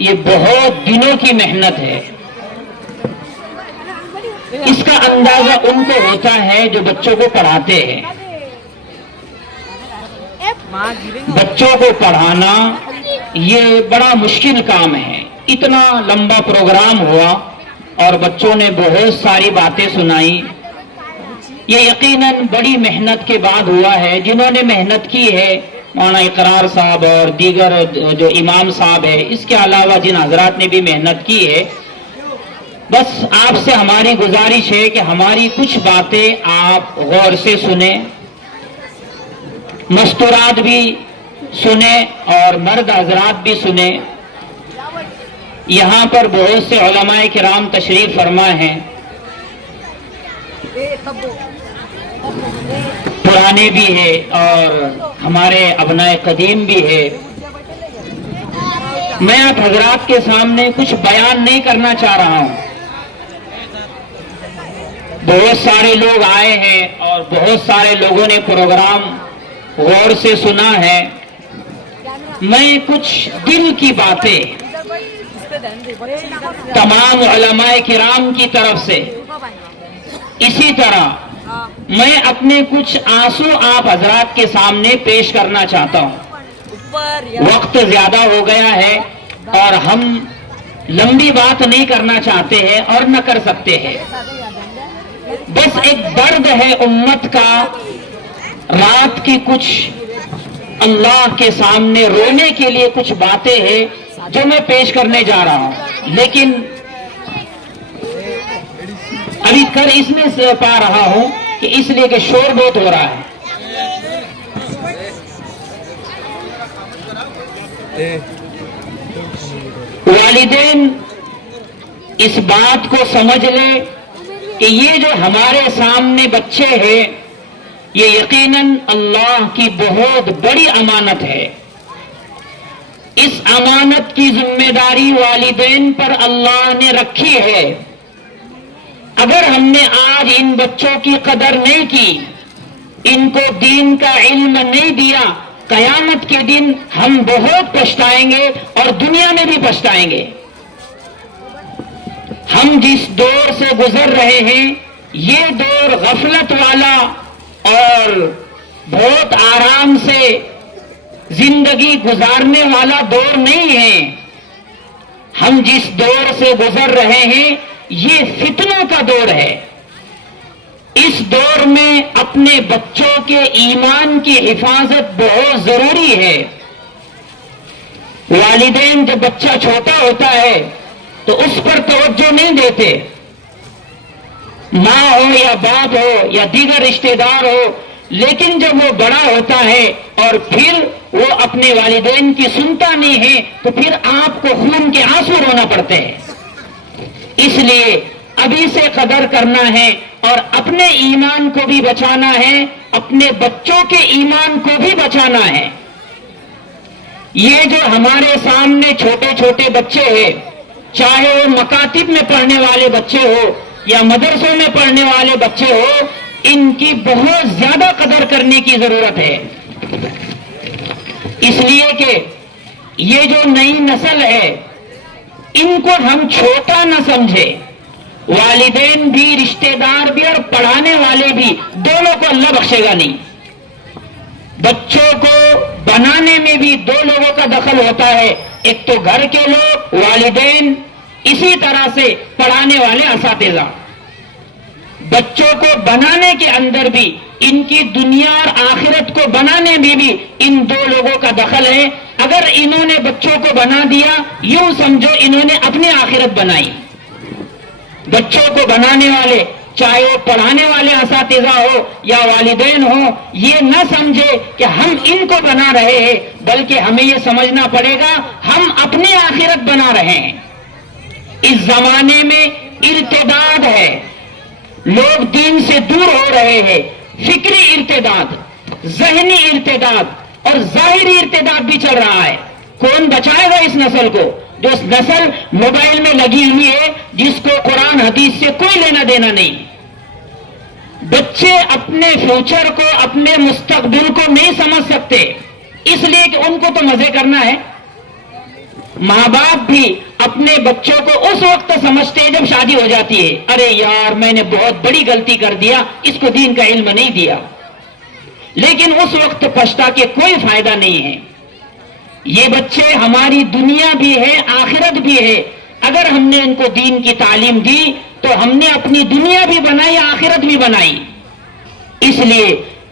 ये बहुत दिनों की मेहनत है. इसका अंदाजा उनको होता है जो बच्चों को पढ़ाते हैं. बच्चों को पढ़ाना ये बड़ा मुश्किल काम है. इतना लंबा प्रोग्राम हुआ और बच्चों ने बहुत सारी बातें सुनाई. ये यकीनन बड़ी मेहनत के बाद हुआ है. जिन्होंने मेहनत की है, मौलाना इकरार साहब और दीगर जो इमाम साहब है, इसके अलावा जिन हजरात ने भी मेहनत की है, बस आपसे हमारी गुजारिश है कि हमारी कुछ बातें आप गौर से सुने, मस्तूरात भी सुने और मर्द हजरात भी सुने. यहाँ पर बहुत से उलमाए किराम तशरीफ फरमा हैं. पुराने भी है और हमारे अबनाए कदीम भी है. मैं आप हजरात के सामने कुछ बयान नहीं करना चाह रहा हूँ. बहुत सारे लोग आए हैं और बहुत सारे लोगों ने प्रोग्राम गौर से सुना है. मैं कुछ दिल की बातें तमाम उलमाए किराम की तरफ से, इसी तरह میں اپنے کچھ آنسو آپ حضرات کے سامنے پیش کرنا چاہتا ہوں. وقت زیادہ ہو گیا ہے اور ہم لمبی بات نہیں کرنا چاہتے ہیں اور نہ کر سکتے ہیں. بس ایک درد ہے امت کا، رات کی کچھ اللہ کے سامنے رونے کے لیے کچھ باتیں ہیں جو میں پیش کرنے جا رہا ہوں، لیکن ابھی کر اس میں سے پا رہا ہوں کہ اس لیے کہ شور بہت ہو رہا ہے. والدین اس بات کو سمجھ لے کہ یہ جو ہمارے سامنے بچے ہیں یہ یقیناً اللہ کی بہت بڑی امانت ہے. اس امانت کی ذمہ داری والدین پر اللہ نے رکھی ہے. اگر ہم نے آج ان بچوں کی قدر نہیں کی، ان کو دین کا علم نہیں دیا، قیامت کے دن ہم بہت پچھتائیں گے اور دنیا میں بھی پچھتائیں گے. ہم جس دور سے گزر رہے ہیں یہ دور غفلت والا اور بہت آرام سے زندگی گزارنے والا دور نہیں ہے. ہم جس دور سے گزر رہے ہیں یہ فتنوں کا دور ہے. اس دور میں اپنے بچوں کے ایمان کی حفاظت بہت ضروری ہے. والدین جب بچہ چھوٹا ہوتا ہے تو اس پر توجہ نہیں دیتے. ماں ہو یا باپ ہو یا دیگر رشتہ دار ہو، لیکن جب وہ بڑا ہوتا ہے اور پھر وہ اپنے والدین کی سنتا نہیں ہے تو پھر آپ کو خون کے آنسو رونا پڑتے ہیں. اس لیے ابھی سے قدر کرنا ہے اور اپنے ایمان کو بھی بچانا ہے، اپنے بچوں کے ایمان کو بھی بچانا ہے. یہ جو ہمارے سامنے چھوٹے چھوٹے بچے ہیں، چاہے وہ مکاتب میں پڑھنے والے بچے ہو یا مدرسوں میں پڑھنے والے بچے ہو، ان کی بہت زیادہ قدر کرنے کی ضرورت ہے. اس لیے کہ یہ جو نئی نسل ہے ان کو ہم چھوٹا نہ سمجھے. والدین بھی، رشتہ دار بھی اور پڑھانے والے بھی، دونوں کو اللہ بخشے گا نہیں. بچوں کو بنانے میں بھی دو لوگوں کا دخل ہوتا ہے، ایک تو گھر کے لوگ والدین، اسی طرح سے پڑھانے والے اساتذہ. بچوں کو بنانے کے اندر بھی، ان کی دنیا اور آخرت کو بنانے میں بھی ان دو لوگوں کا دخل ہے. اگر انہوں نے بچوں کو بنا دیا، یوں سمجھو انہوں نے اپنی آخرت بنائی. بچوں کو بنانے والے، چاہے وہ پڑھانے والے اساتذہ ہو یا والدین ہو، یہ نہ سمجھے کہ ہم ان کو بنا رہے ہیں، بلکہ ہمیں یہ سمجھنا پڑے گا ہم اپنی آخرت بنا رہے ہیں. اس زمانے میں ارتداد ہے، لوگ دین سے دور ہو رہے ہیں. فکری ارتداد، ذہنی ارتداد اور ظاہری ارتداد بھی چل رہا ہے. کون بچائے گا اس نسل کو؟ جو نسل موبائل میں لگی ہوئی ہے، جس کو قرآن حدیث سے کوئی لینا دینا نہیں. بچے اپنے فیوچر کو، اپنے مستقبل کو نہیں سمجھ سکتے، اس لیے کہ ان کو تو مزے کرنا ہے. ماں باپ بھی اپنے بچوں کو اس وقت سمجھتے ہیں جب شادی ہو جاتی ہے، ارے یار میں نے بہت بڑی غلطی کر دیا، اس کو دین کا علم نہیں دیا. لیکن اس وقت پچھتا کے کوئی فائدہ نہیں ہے. یہ بچے ہماری دنیا بھی ہے، آخرت بھی ہے. اگر ہم نے ان کو دین کی تعلیم دی تو ہم نے اپنی دنیا بھی بنائی، آخرت بھی بنائی. اس لیے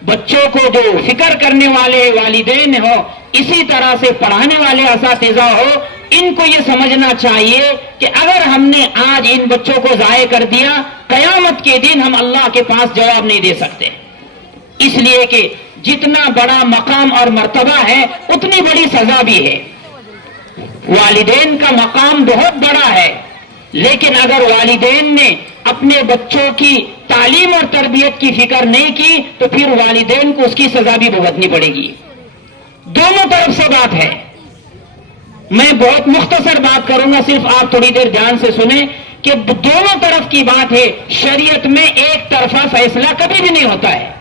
بچوں کو جو فکر کرنے والے والدین ہو، اسی طرح سے پڑھانے والے اساتذہ ہو، ان کو یہ سمجھنا چاہیے کہ اگر ہم نے آج ان بچوں کو ضائع کر دیا، قیامت کے دن ہم اللہ کے پاس جواب نہیں دے سکتے. اس لیے کہ جتنا بڑا مقام اور مرتبہ ہے اتنی بڑی سزا بھی ہے. والدین کا مقام بہت بڑا ہے، لیکن اگر والدین نے اپنے بچوں کی تعلیم اور تربیت کی فکر نہیں کی تو پھر والدین کو اس کی سزا بھی بھگتنی پڑے گی. دونوں طرف سے بات ہے. میں بہت مختصر بات کروں گا، صرف آپ تھوڑی دیر دھیان سے سنیں کہ دونوں طرف کی بات ہے. شریعت میں ایک طرفہ فیصلہ کبھی بھی نہیں ہوتا ہے.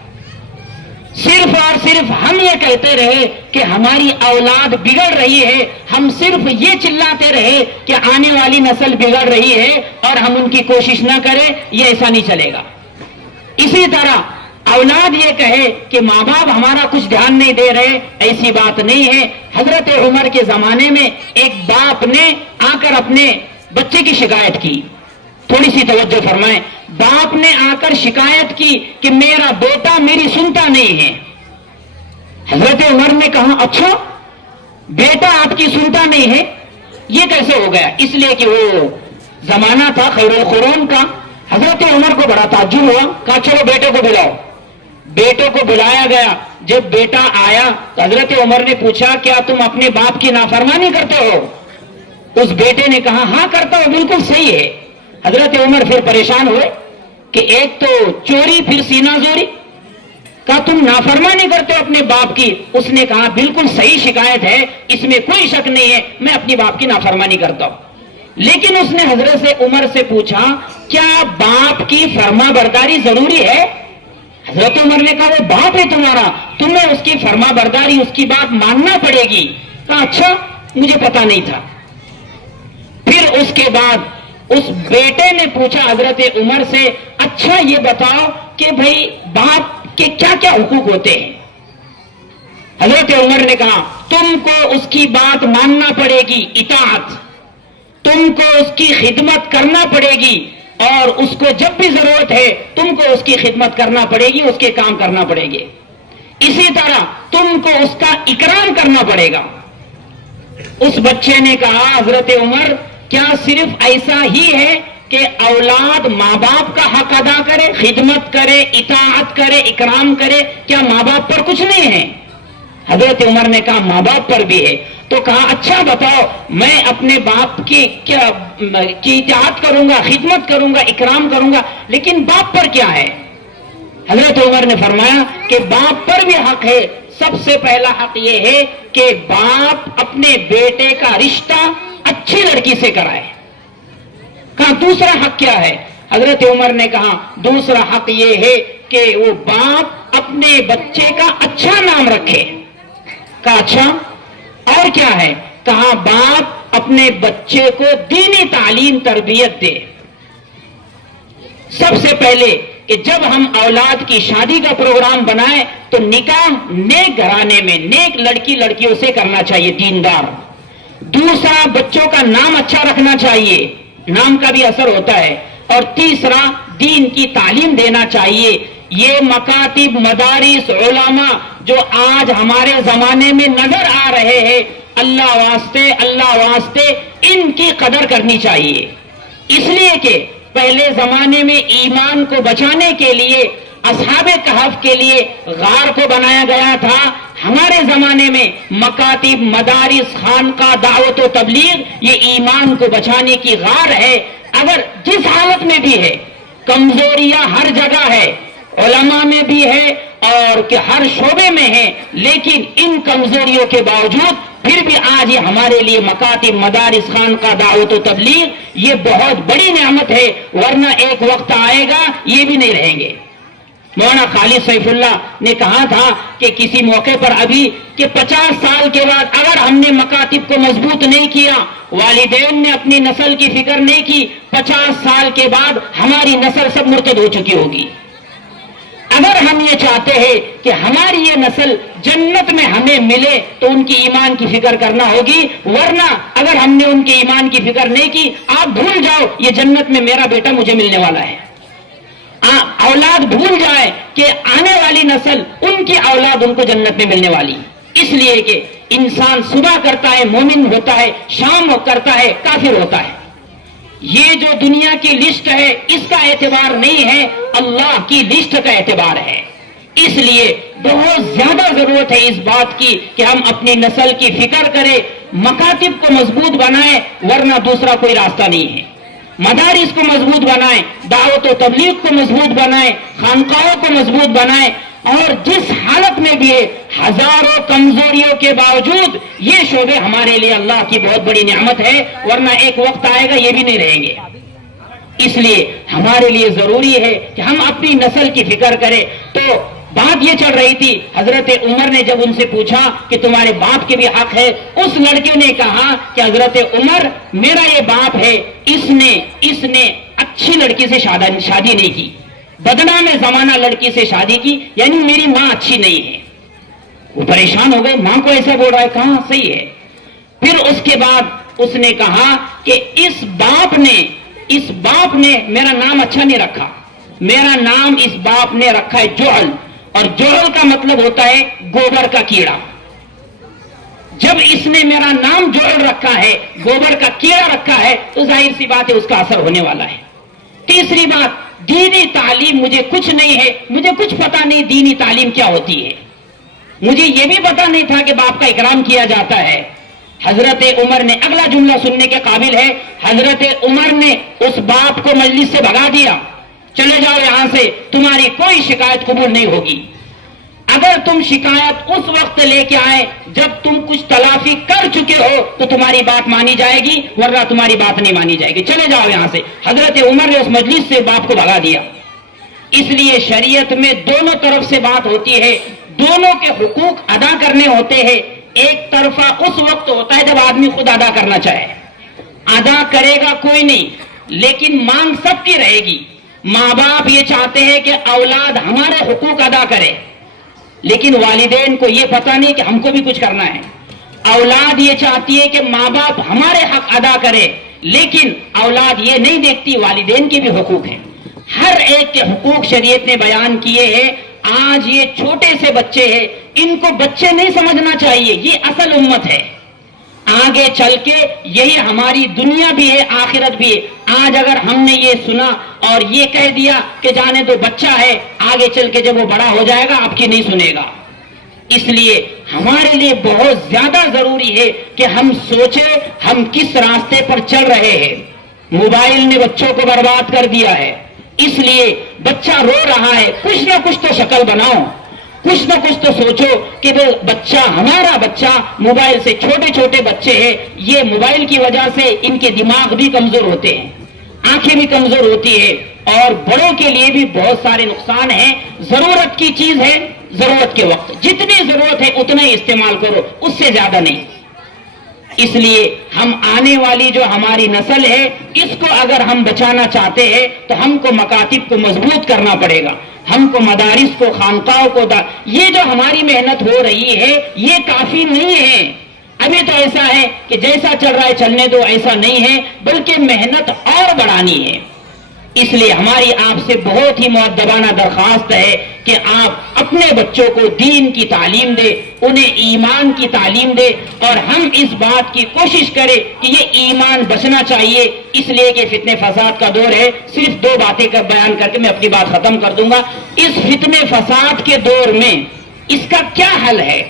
صرف اور صرف ہم یہ کہتے رہے کہ ہماری اولاد بگڑ رہی ہے، ہم صرف یہ چلاتے رہے کہ آنے والی نسل بگڑ رہی ہے اور ہم ان کی کوشش نہ کریں، یہ ایسا نہیں چلے گا. इसी तरह औलाद ये कहे कि माँ बाप हमारा कुछ ध्यान नहीं दे रहे, ऐसी बात नहीं है। हजरत उमर के जमाने में एक बाप ने आकर अपने बच्चे की शिकायत की, थोड़ी सी तवज्जो फरमाएं। बाप ने आकर शिकायत की कि मेरा बेटा मेरी सुनता नहीं है। हजरत उमर ने कहा, अच्छा बेटा आपकी सुनता नहीं है, ये कैसे हो गया? इसलिए कि वो जमाना था खैरुल कुरान का। हजरत उमर को बड़ा ताज्जुब हुआ, कहा चलो बेटे को बुलाओ। बेटे को बुलाया गया। जब बेटा आया तो हजरत उमर ने पूछा, क्या तुम अपने बाप की नाफरमानी करते हो? उस बेटे ने कहा, हाँ करता हूं, बिल्कुल सही है। हजरत उमर फिर परेशान हुए कि एक तो चोरी, फिर सीना जोरी, कहा तुम नाफरमानी करते हो अपने बाप की। उसने कहा बिल्कुल सही शिकायत है, इसमें कोई शक नहीं है, मैं अपनी बाप की नाफरमानी करता हूं। लेकिन उसने हजरत से उमर से पूछा, क्या बाप की फरमाबरदारी जरूरी है? हजरत उमर ने कहा, वो बाप है तुम्हारा, तुम्हें उसकी फरमाबरदारी, उसकी बात मानना पड़ेगी। कहा अच्छा, मुझे पता नहीं था। फिर उसके बाद उस बेटे ने पूछा हजरत उमर से, अच्छा ये बताओ कि भाई बाप के क्या क्या हुकूक होते हैं? हजरत उमर ने कहा, तुमको उसकी बात मानना पड़ेगी, इताअत, तुमको उसकी खिदमत करना पड़ेगी, और उसको जब भी जरूरत है तुमको उसकी खिदमत करना पड़ेगी, उसके काम करना पड़ेंगे। इसी तरह तुमको उसका इकराम करना पड़ेगा। उस बच्चे ने कहा, हजरत उमर क्या सिर्फ ऐसा ही है कि औलाद माँ बाप का हक अदा करे, खिदमत करे, इताअत करे, इकराम करे, क्या माँ बाप पर कुछ नहीं है? हजरत उमर ने कहा माँ बाप पर भी है। तो कहा अच्छा बताओ, मैं अपने बाप की क्या की इताअत करूंगा, खिदमत करूंगा, इकराम करूंगा, लेकिन बाप पर क्या है? हजरत उमर ने फरमाया कि बाप पर भी हक है। सबसे पहला हक यह है कि बाप अपने बेटे का रिश्ता अच्छी लड़की से कराए। कहा दूसरा हक क्या है? हजरत उमर ने कहा दूसरा हक यह है कि वो बाप अपने बच्चे का अच्छा नाम रखे। कहा अच्छा, और क्या है? कहा बाप अपने बच्चे को दीनी तालीम तरबियत दे। सबसे पहले कि जब हम औलाद की शादी का प्रोग्राम बनाए तो निकाह नेक घराने में, नेक लड़की लड़कियों से करना चाहिए, दीनदार। दूसरा, बच्चों का नाम अच्छा रखना चाहिए, नाम का भी असर होता है। और तीसरा, दीन की तालीम देना चाहिए। ये मकातिब, मदारिस, उलमा जो आज हमारे जमाने में नजर आ रहे हैं, अल्लाह वास्ते इनकी कदर करनी चाहिए। इसलिए कि पहले जमाने में ईमान को बचाने के लिए, असहाबे कहफ के लिए गार को बनाया गया था। हमारे जमाने में मकातिब, मदारिस, खानका, दावत व तबलीग ये ईमान को बचाने की गार है। अगर जिस हालत में भी है, कमजोरियां हर जगह है, उलमा में भी है और कि हर शोबे में है, लेकिन इन कमजोरियों के बावजूद फिर भी आज ये हमारे लिए मकातिब, मदारिस, खानका, दावत व तबलीग ये बहुत बड़ी नेमत है, वरना एक वक्त आएगा ये भी नहीं रहेंगे। मौलाना खालिद सैफुल्लाह ने कहा था कि किसी मौके पर अभी कि 50 साल के बाद अगर हमने मकातिब को मजबूत नहीं किया, वालिदैन ने अपनी नस्ल की फिक्र नहीं की, 50 साल के बाद हमारी नस्ल सब मुर्तद हो चुकी होगी। अगर हम ये चाहते हैं कि हमारी ये नस्ल जन्नत में हमें मिले तो उनकी ईमान की फिक्र करना होगी, वरना अगर हमने उनके ईमान की फिक्र नहीं की, आप भूल जाओ ये जन्नत में मेरा बेटा मुझे मिलने वाला है। औलाद भूल जाए कि आने वाली नस्ल, उनकी औलाद उनको जन्नत में मिलने वाली। इसलिए कि इंसान सुबह करता है मोमिन होता है, शाम करता है काफिर होता है। ये जो दुनिया की लिस्ट है इसका एतबार नहीं है, अल्लाह की लिस्ट का एतबार है। इसलिए बहुत ज्यादा जरूरत है इस बात की कि हम अपनी नस्ल की फिक्र करें, मकातिब को मजबूत बनाएं, वरना दूसरा कोई रास्ता नहीं है। मदारिस को मजबूत बनाएं, दावत व तबलीग को मजबूत बनाएं, खानकाहों को मजबूत बनाएं, और जिस हालत में भी है, हजारों कमजोरियों के बावजूद ये शोबे हमारे लिए अल्लाह की बहुत बड़ी नेमत है, वरना एक वक्त आएगा ये भी नहीं रहेंगे। इसलिए हमारे लिए जरूरी है कि हम अपनी नस्ल की फिक्र करें। तो बात ये चल रही थी, हजरत उमर ने जब उनसे पूछा कि तुम्हारे बाप के भी हक है, उस लड़की ने कहा कि हजरत उमर मेरा ये बाप है, इसने अच्छी लड़की से शादी नहीं की, बदनाम जमाना लड़की से शादी की, यानी मेरी माँ अच्छी नहीं है। वो परेशान हो गए, माँ को ऐसा बोल रहा है, कहां सही है। फिर उसके बाद उसने कहा कि इस बाप ने मेरा नाम अच्छा नहीं रखा, मेरा नाम इस बाप ने रखा है जोहल, और जोहल का मतलब होता है गोबर का कीड़ा। जब इसने मेरा नाम जोहल रखा है, गोबर का कीड़ा रखा है, तो जाहिर सी बात है उसका असर होने वाला है। तीसरी बात, दीनी तालीम मुझे कुछ नहीं है, मुझे कुछ पता नहीं दीनी तालीम क्या होती है। मुझे यह भी पता नहीं था कि बाप का इकराम किया जाता है। हजरत उमर ने, अगला जुमला सुनने के काबिल है, हजरत उमर ने उस बाप को मजलिस से भगा दिया, चले जाओ यहां से, तुम्हारी कोई शिकायत कबूल नहीं होगी। अगर तुम शिकायत उस वक्त लेके आए जब तुम कुछ तलाफी कर चुके हो तो तुम्हारी बात मानी जाएगी, वरना तुम्हारी बात नहीं मानी जाएगी, चले जाओ यहां से। हजरत उमर ने उस मजलिस से बाप को भगा दिया। इसलिए शरीयत में दोनों तरफ से बात होती है, दोनों के हुकूक अदा करने होते हैं। एक तरफा उस वक्त होता है जब आदमी खुद अदा करना चाहे, अदा करेगा कोई नहीं, लेकिन मांग सबकी रहेगी। माँ बाप ये चाहते हैं कि औलाद हमारे हुकूक अदा करे, लेकिन वालिदैन को ये पता नहीं कि हमको भी कुछ करना है। औलाद ये चाहती है कि माँ बाप हमारे हक अदा करे, लेकिन औलाद ये नहीं देखती वालिदैन के भी हुकूक हैं। हर एक के हुकूक शरीयत ने बयान किए हैं। आज ये छोटे से बच्चे हैं, इनको बच्चे नहीं समझना चाहिए, ये असल उम्मत है। आगे चल के यही हमारी दुनिया भी है, आखिरत भी है। आज अगर हमने ये सुना और ये कह दिया कि जाने दो बच्चा है, आगे चल के जब वो बड़ा हो जाएगा आपकी नहीं सुनेगा। इसलिए हमारे लिए बहुत ज्यादा जरूरी है कि हम सोचें हम किस रास्ते पर चल रहे हैं। मोबाइल ने बच्चों को बर्बाद कर दिया है, इसलिए बच्चा रो रहा है, कुछ ना कुछ तो शक्ल बनाओ, कुछ ना कुछ तो सोचो कि वो बच्चा, हमारा बच्चा मोबाइल से, छोटे छोटे बच्चे हैं, ये मोबाइल की वजह से इनके दिमाग भी कमजोर होते हैं, आंखें भी कमजोर होती है, और बड़ों के लिए भी बहुत सारे नुकसान हैं। जरूरत की चीज है, जरूरत के वक्त जितनी जरूरत है उतना ही इस्तेमाल करो, उससे ज्यादा नहीं। इसलिए हम आने वाली जो हमारी नस्ल है, इसको अगर हम बचाना चाहते हैं तो हमको मकातिब को मजबूत करना पड़ेगा, हमको मदारिस को, खानकाओं को, ये जो हमारी मेहनत हो रही है ये काफी नहीं है। अभी तो ऐसा है कि जैसा चल रहा है चलने दो, ऐसा नहीं है, बल्कि मेहनत और बढ़ानी है। इसलिए हमारी आपसे बहुत ही मुअद्दबाना दरखास्त है कि आप अपने बच्चों को दीन की तालीम दे, उन्हें ईमान की तालीम दे, और हम इस बात की कोशिश करें कि ये ईमान बचना चाहिए। इसलिए कि फितने फसाद का दौर है। सिर्फ दो बातें का बयान करके मैं अपनी बात खत्म कर दूंगा। इस फितने फसाद के दौर में इसका क्या हल है?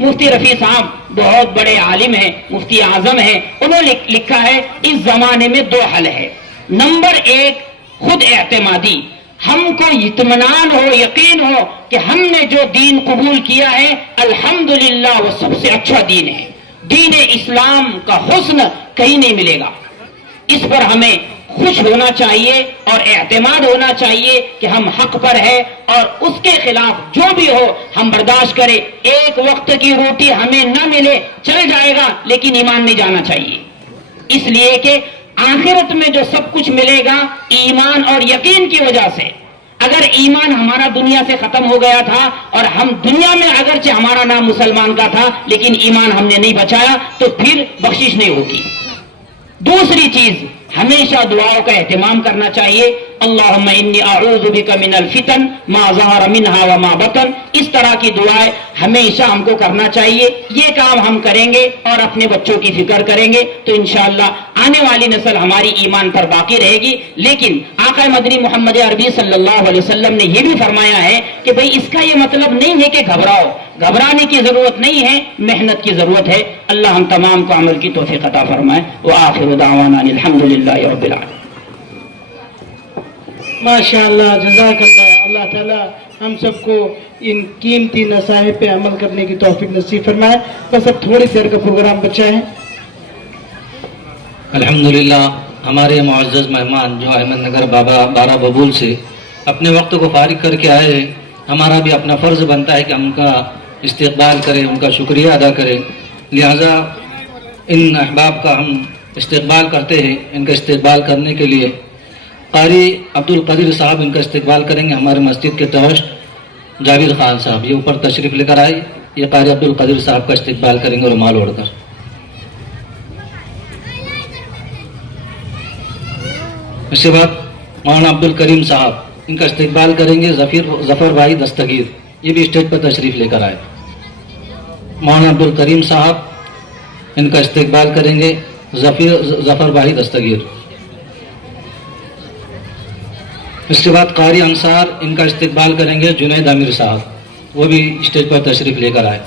मुफ्ती रफी साहब बहुत बड़े आलिम हैं, मुफ्ती आजम हैं, उन्होंने लिखा है इस जमाने में दो हल है। नंबर एक, खुद एतमादी, हमको इत्मीनान हो, यकीन हो कि हमने जो दीन कबूल किया है अल्हम्दुलिल्लाह वो सबसे अच्छा दीन है, दीन इस्लाम का हुस्न कहीं नहीं मिलेगा। इस पर हमें खुश होना चाहिए और एतमाद होना चाहिए कि हम हक पर है, और उसके खिलाफ जो भी हो हम बर्दाश्त करें। एक वक्त की रोटी हमें न मिले चल जाएगा, लेकिन ईमान नहीं जाना चाहिए। इसलिए कि आखिरत में जो सब कुछ मिलेगा ईमान और यकीन की वजह से। अगर ईमान हमारा दुनिया से खत्म हो गया था और हम दुनिया में अगरचे हमारा नाम मुसलमान का था लेकिन ईमान हमने नहीं बचाया, तो फिर बख्शिश नहीं होगी। दूसरी चीज, हमेशा दुआओं का एहतिमाम करना चाहिए। अल्लाहुम्मा इन्नी अऊज़ु बिका मिनल फितन मा ज़हरा मिन्हा व मा बतन। इस तरह की दुआएं हमेशा हमको करना चाहिए। ये काम हम करेंगे और अपने बच्चों की फिक्र करेंगे तो इंशाअल्लाह आने वाली नस्ल हमारी ईमान पर बाकी रहेगी। लेकिन आका मदनी मोहम्मद अरबी सल्लल्लाहु अलैहि वसल्लम ने यह भी फरमाया है कि भाई इसका ये मतलब नहीं है कि घबराओ, घबराने की जरूरत नहीं है, मेहनत की जरूरत है। अल्लाह हम तमाम को अमल की तौफीक अता फरमाए। व आखिरु दावाना अल्हम्दुलिल्लाहि रब्बिल आलमीन। माशाअल्लाह, जज़ाकल्लाह। अल्लाह ताला हम सबको इन कीमती नसाहे पे अमल करने की तौफीक नसीब फरमाए। बस अब थोड़ी देर का प्रोग्राम बचा है। अल्हम्दुलिल्लाह, हमारे मुअज़्ज़ज़ मेहमान जो अहमद नगर बाबा बारा बबूल से अपने वक्त को फारिग करके आए हैं, हमारा भी अपना फ़र्ज़ बनता है कि हम उनका इस्तक़बाल करें, उनका शुक्रिया अदा करें। लिहाजा इन अहबाब का हम इस्तक़बाल करते हैं। इनका इस्तक़बाल करने के लिए कारी अब्दुल कदीर साहब, इनका इस्तकबाल करेंगे हमारे मस्जिद के ट्रस्ट जावेद खान साहब, ये ऊपर तशरीफ लेकर आए। ये कारी अब्दुल कदीर साहब का इस्तकबाल करेंगे रुमाल ओढ़कर। इसके बाद मौलाना अब्दुल करीम साहब, इनका इस्तकबाल करेंगे जफर भाई दस्तगीर, ये भी स्टेज पर तशरीफ लेकर आए। मौलाना अब्दुल करीम साहब, इनका इस्तकबाल करेंगे जफर भाई दस्तगीर। इसके बाद कारी अंसार, इनका इस्तकबाल करेंगे जुनैद अमीर साहब, वो भी स्टेज पर तशरीफ लेकर आए।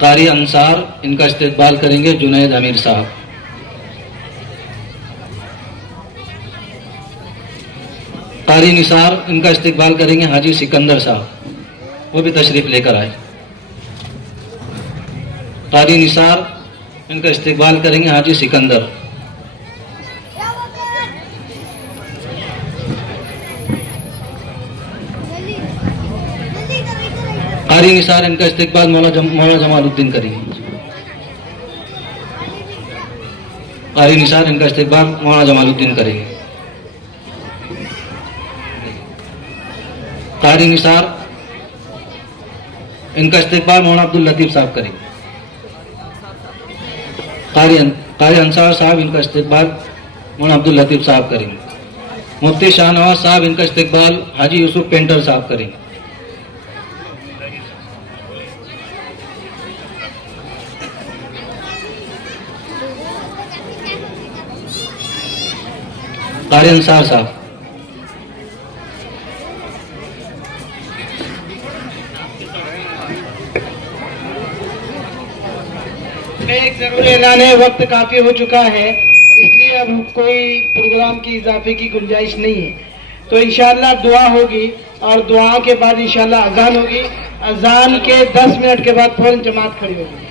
कारी अंसार, इनका इस्तकबाल करेंगे जुनैद अमीर साहब। कारी निसार, इनका इस्तकबाल करेंगे हाजी सिकंदर साहब, वो भी तशरीफ लेकर आए। कारी निसार, इनका इस्तकबाल करेंगे हाजी सिकंदर। कारी निसार, इनका इस्तकबाल मौलाना जमालुद्दीन करेंगे। कारी निसार, इनका इस्तकबाल मौलाना जमालुद्दीन करेंगे। कारी निसार, इनका इस्तकबाल मौलाना अब्दुल लतीफ साहब करेंगे। कारी अंसार साहब, इनका इस्तकबाल मौलाना अब्दुल लतीफ साहब करेंगे। मुफ्ती शाहनवाज साहब, इनका इस्तकबाल हाजी यूसुफ पेंटर साहब करेंगे। कारी अंसार साहब, एक जरूरी ऐलान है, वक्त काफी हो चुका है, इसलिए अब कोई प्रोग्राम की इजाफे की गुंजाइश नहीं है। तो इंशाअल्लाह दुआ होगी और दुआ के बाद इंशाअल्लाह अजान होगी। अजान के 10 मिनट के बाद फौरन जमात खड़ी होगी।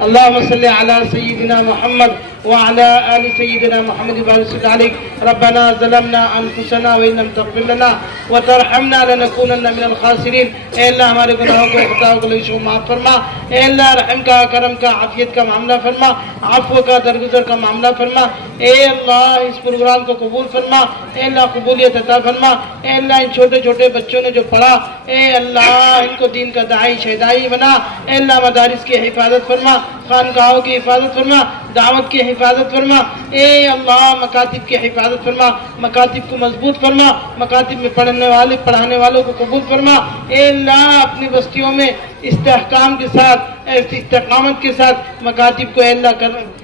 अल्लाहुम्मा सल्ली अला सय्यिदिना मुहम्मद व अला आलि सय्यिदिना मुहम्मद व बारिक रब्बना ज़लमना अनफुसना व इन लम तग़फिर लना व तरहमना लनकूनन्ना मिनल खासिरीन। ए अल्लाह, हमारे गुनाहों को, खताओं को, लग़ज़ों को माफ़ फरमा। ए अल्लाह, रहम का, करम का, आफियत का मामला फरमा, आफ़्व का, दरगुजर का मामला फरमा। ए अल्लाह, इस प्रोग्राम को कबूल फरमा। ए अल्लाह, कबूलियत अता फरमा। ए अल्लाह, इन छोटे छोटे बच्चों ने जो पढ़ा, ए अल्लाह, इनको दीन का दाई शहदाई बना। ए अल्लाह, मदारिस की हिफाजत फरमा, खानकाहों की हिफाजत फरमा, दावत की हिफाजत फरमा। ए अल्लाह, मकातिब की हिफाजत फरमा, मकातिब को मजबूत फरमा, मकातिब में पढ़ाने वालों को कबूल फरमा। ए अल्लाह, अपनी बस्तियों में इस्तेहकाम के साथ, इस्तेकामत के साथ मकातिब को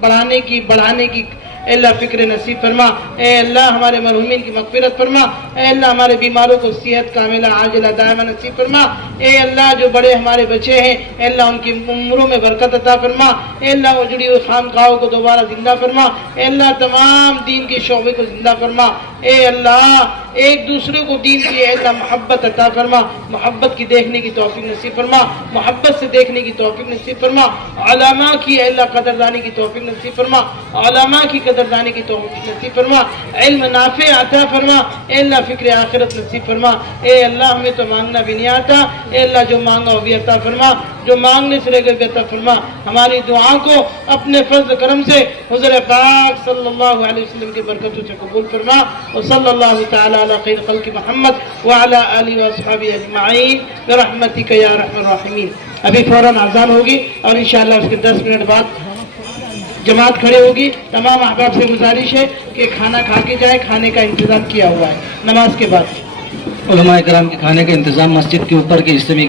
बढ़ाने की अल्लाह फिक्र नसीब फरमा। ए अल्लाह, हमारे मरहुमीन की मग़फ़िरत फरमा। ए अल्लाह, हमारे बीमारों को सेहत कामिला आजिला दायमा नसीब फरमा। ए अल्लाह, जो बड़े हमारे बच्चे हैं, ए अल्लाह, उनकी उम्रों में बरकत अता फरमा। ए अल्लाह, उजड़ी हुई खानकाहों को दोबारा जिंदा फरमा। ए अल्लाह, तमाम दीन के शोबे को जिंदा फरमा। ए अल्लाह, एक दूसरे को दीन की अल्लाह मोहब्बत अता फरमा, मोहब्बत की देखने की तौफीक नसीब फरमा, मोहब्बत से देखने की तौफीक नसीब फरमा। उलमा की अल्लाह कदरदानी की तौफीक नसीब फरमा, उलमा की कदरदानी की तौफीक नसीब फरमा, इल्म नाफे अता फरमा। ए अल्लाह, फिक्र आखिरत नसीब फरमा। ए अल्लाह, हमें तो मांगना भी नहीं आता। ए अल्लाह, जो मांगा वो भी अता फरमा, जो मांगने से लेकर भी अता फरमा। हमारी दुआ को अपने फजल करम से हुज़ूर पाक सल्लल्लाहु अलैहि वसल्लम की बरकतों से कबूल फरमा। और सल्लल्लाहु तआला अला खैर खल्क़ि मुहम्मद व अला आलिहि व अस्हाबिहि अजमईन बिरहमतिका या अरहमर राहिमीन। अभी फौरन अज़ान होगी और इंशाअल्लाह उसके 10 मिनट बाद जमात खड़ी होगी। तमाम अहबाब से गुजारिश है कि खाना खा के जाए, खाने का इंतज़ाम किया हुआ है नमाज के बाद। उलमा इकराम के खाने का इंतज़ाम मस्जिद के ऊपर के हिस्से में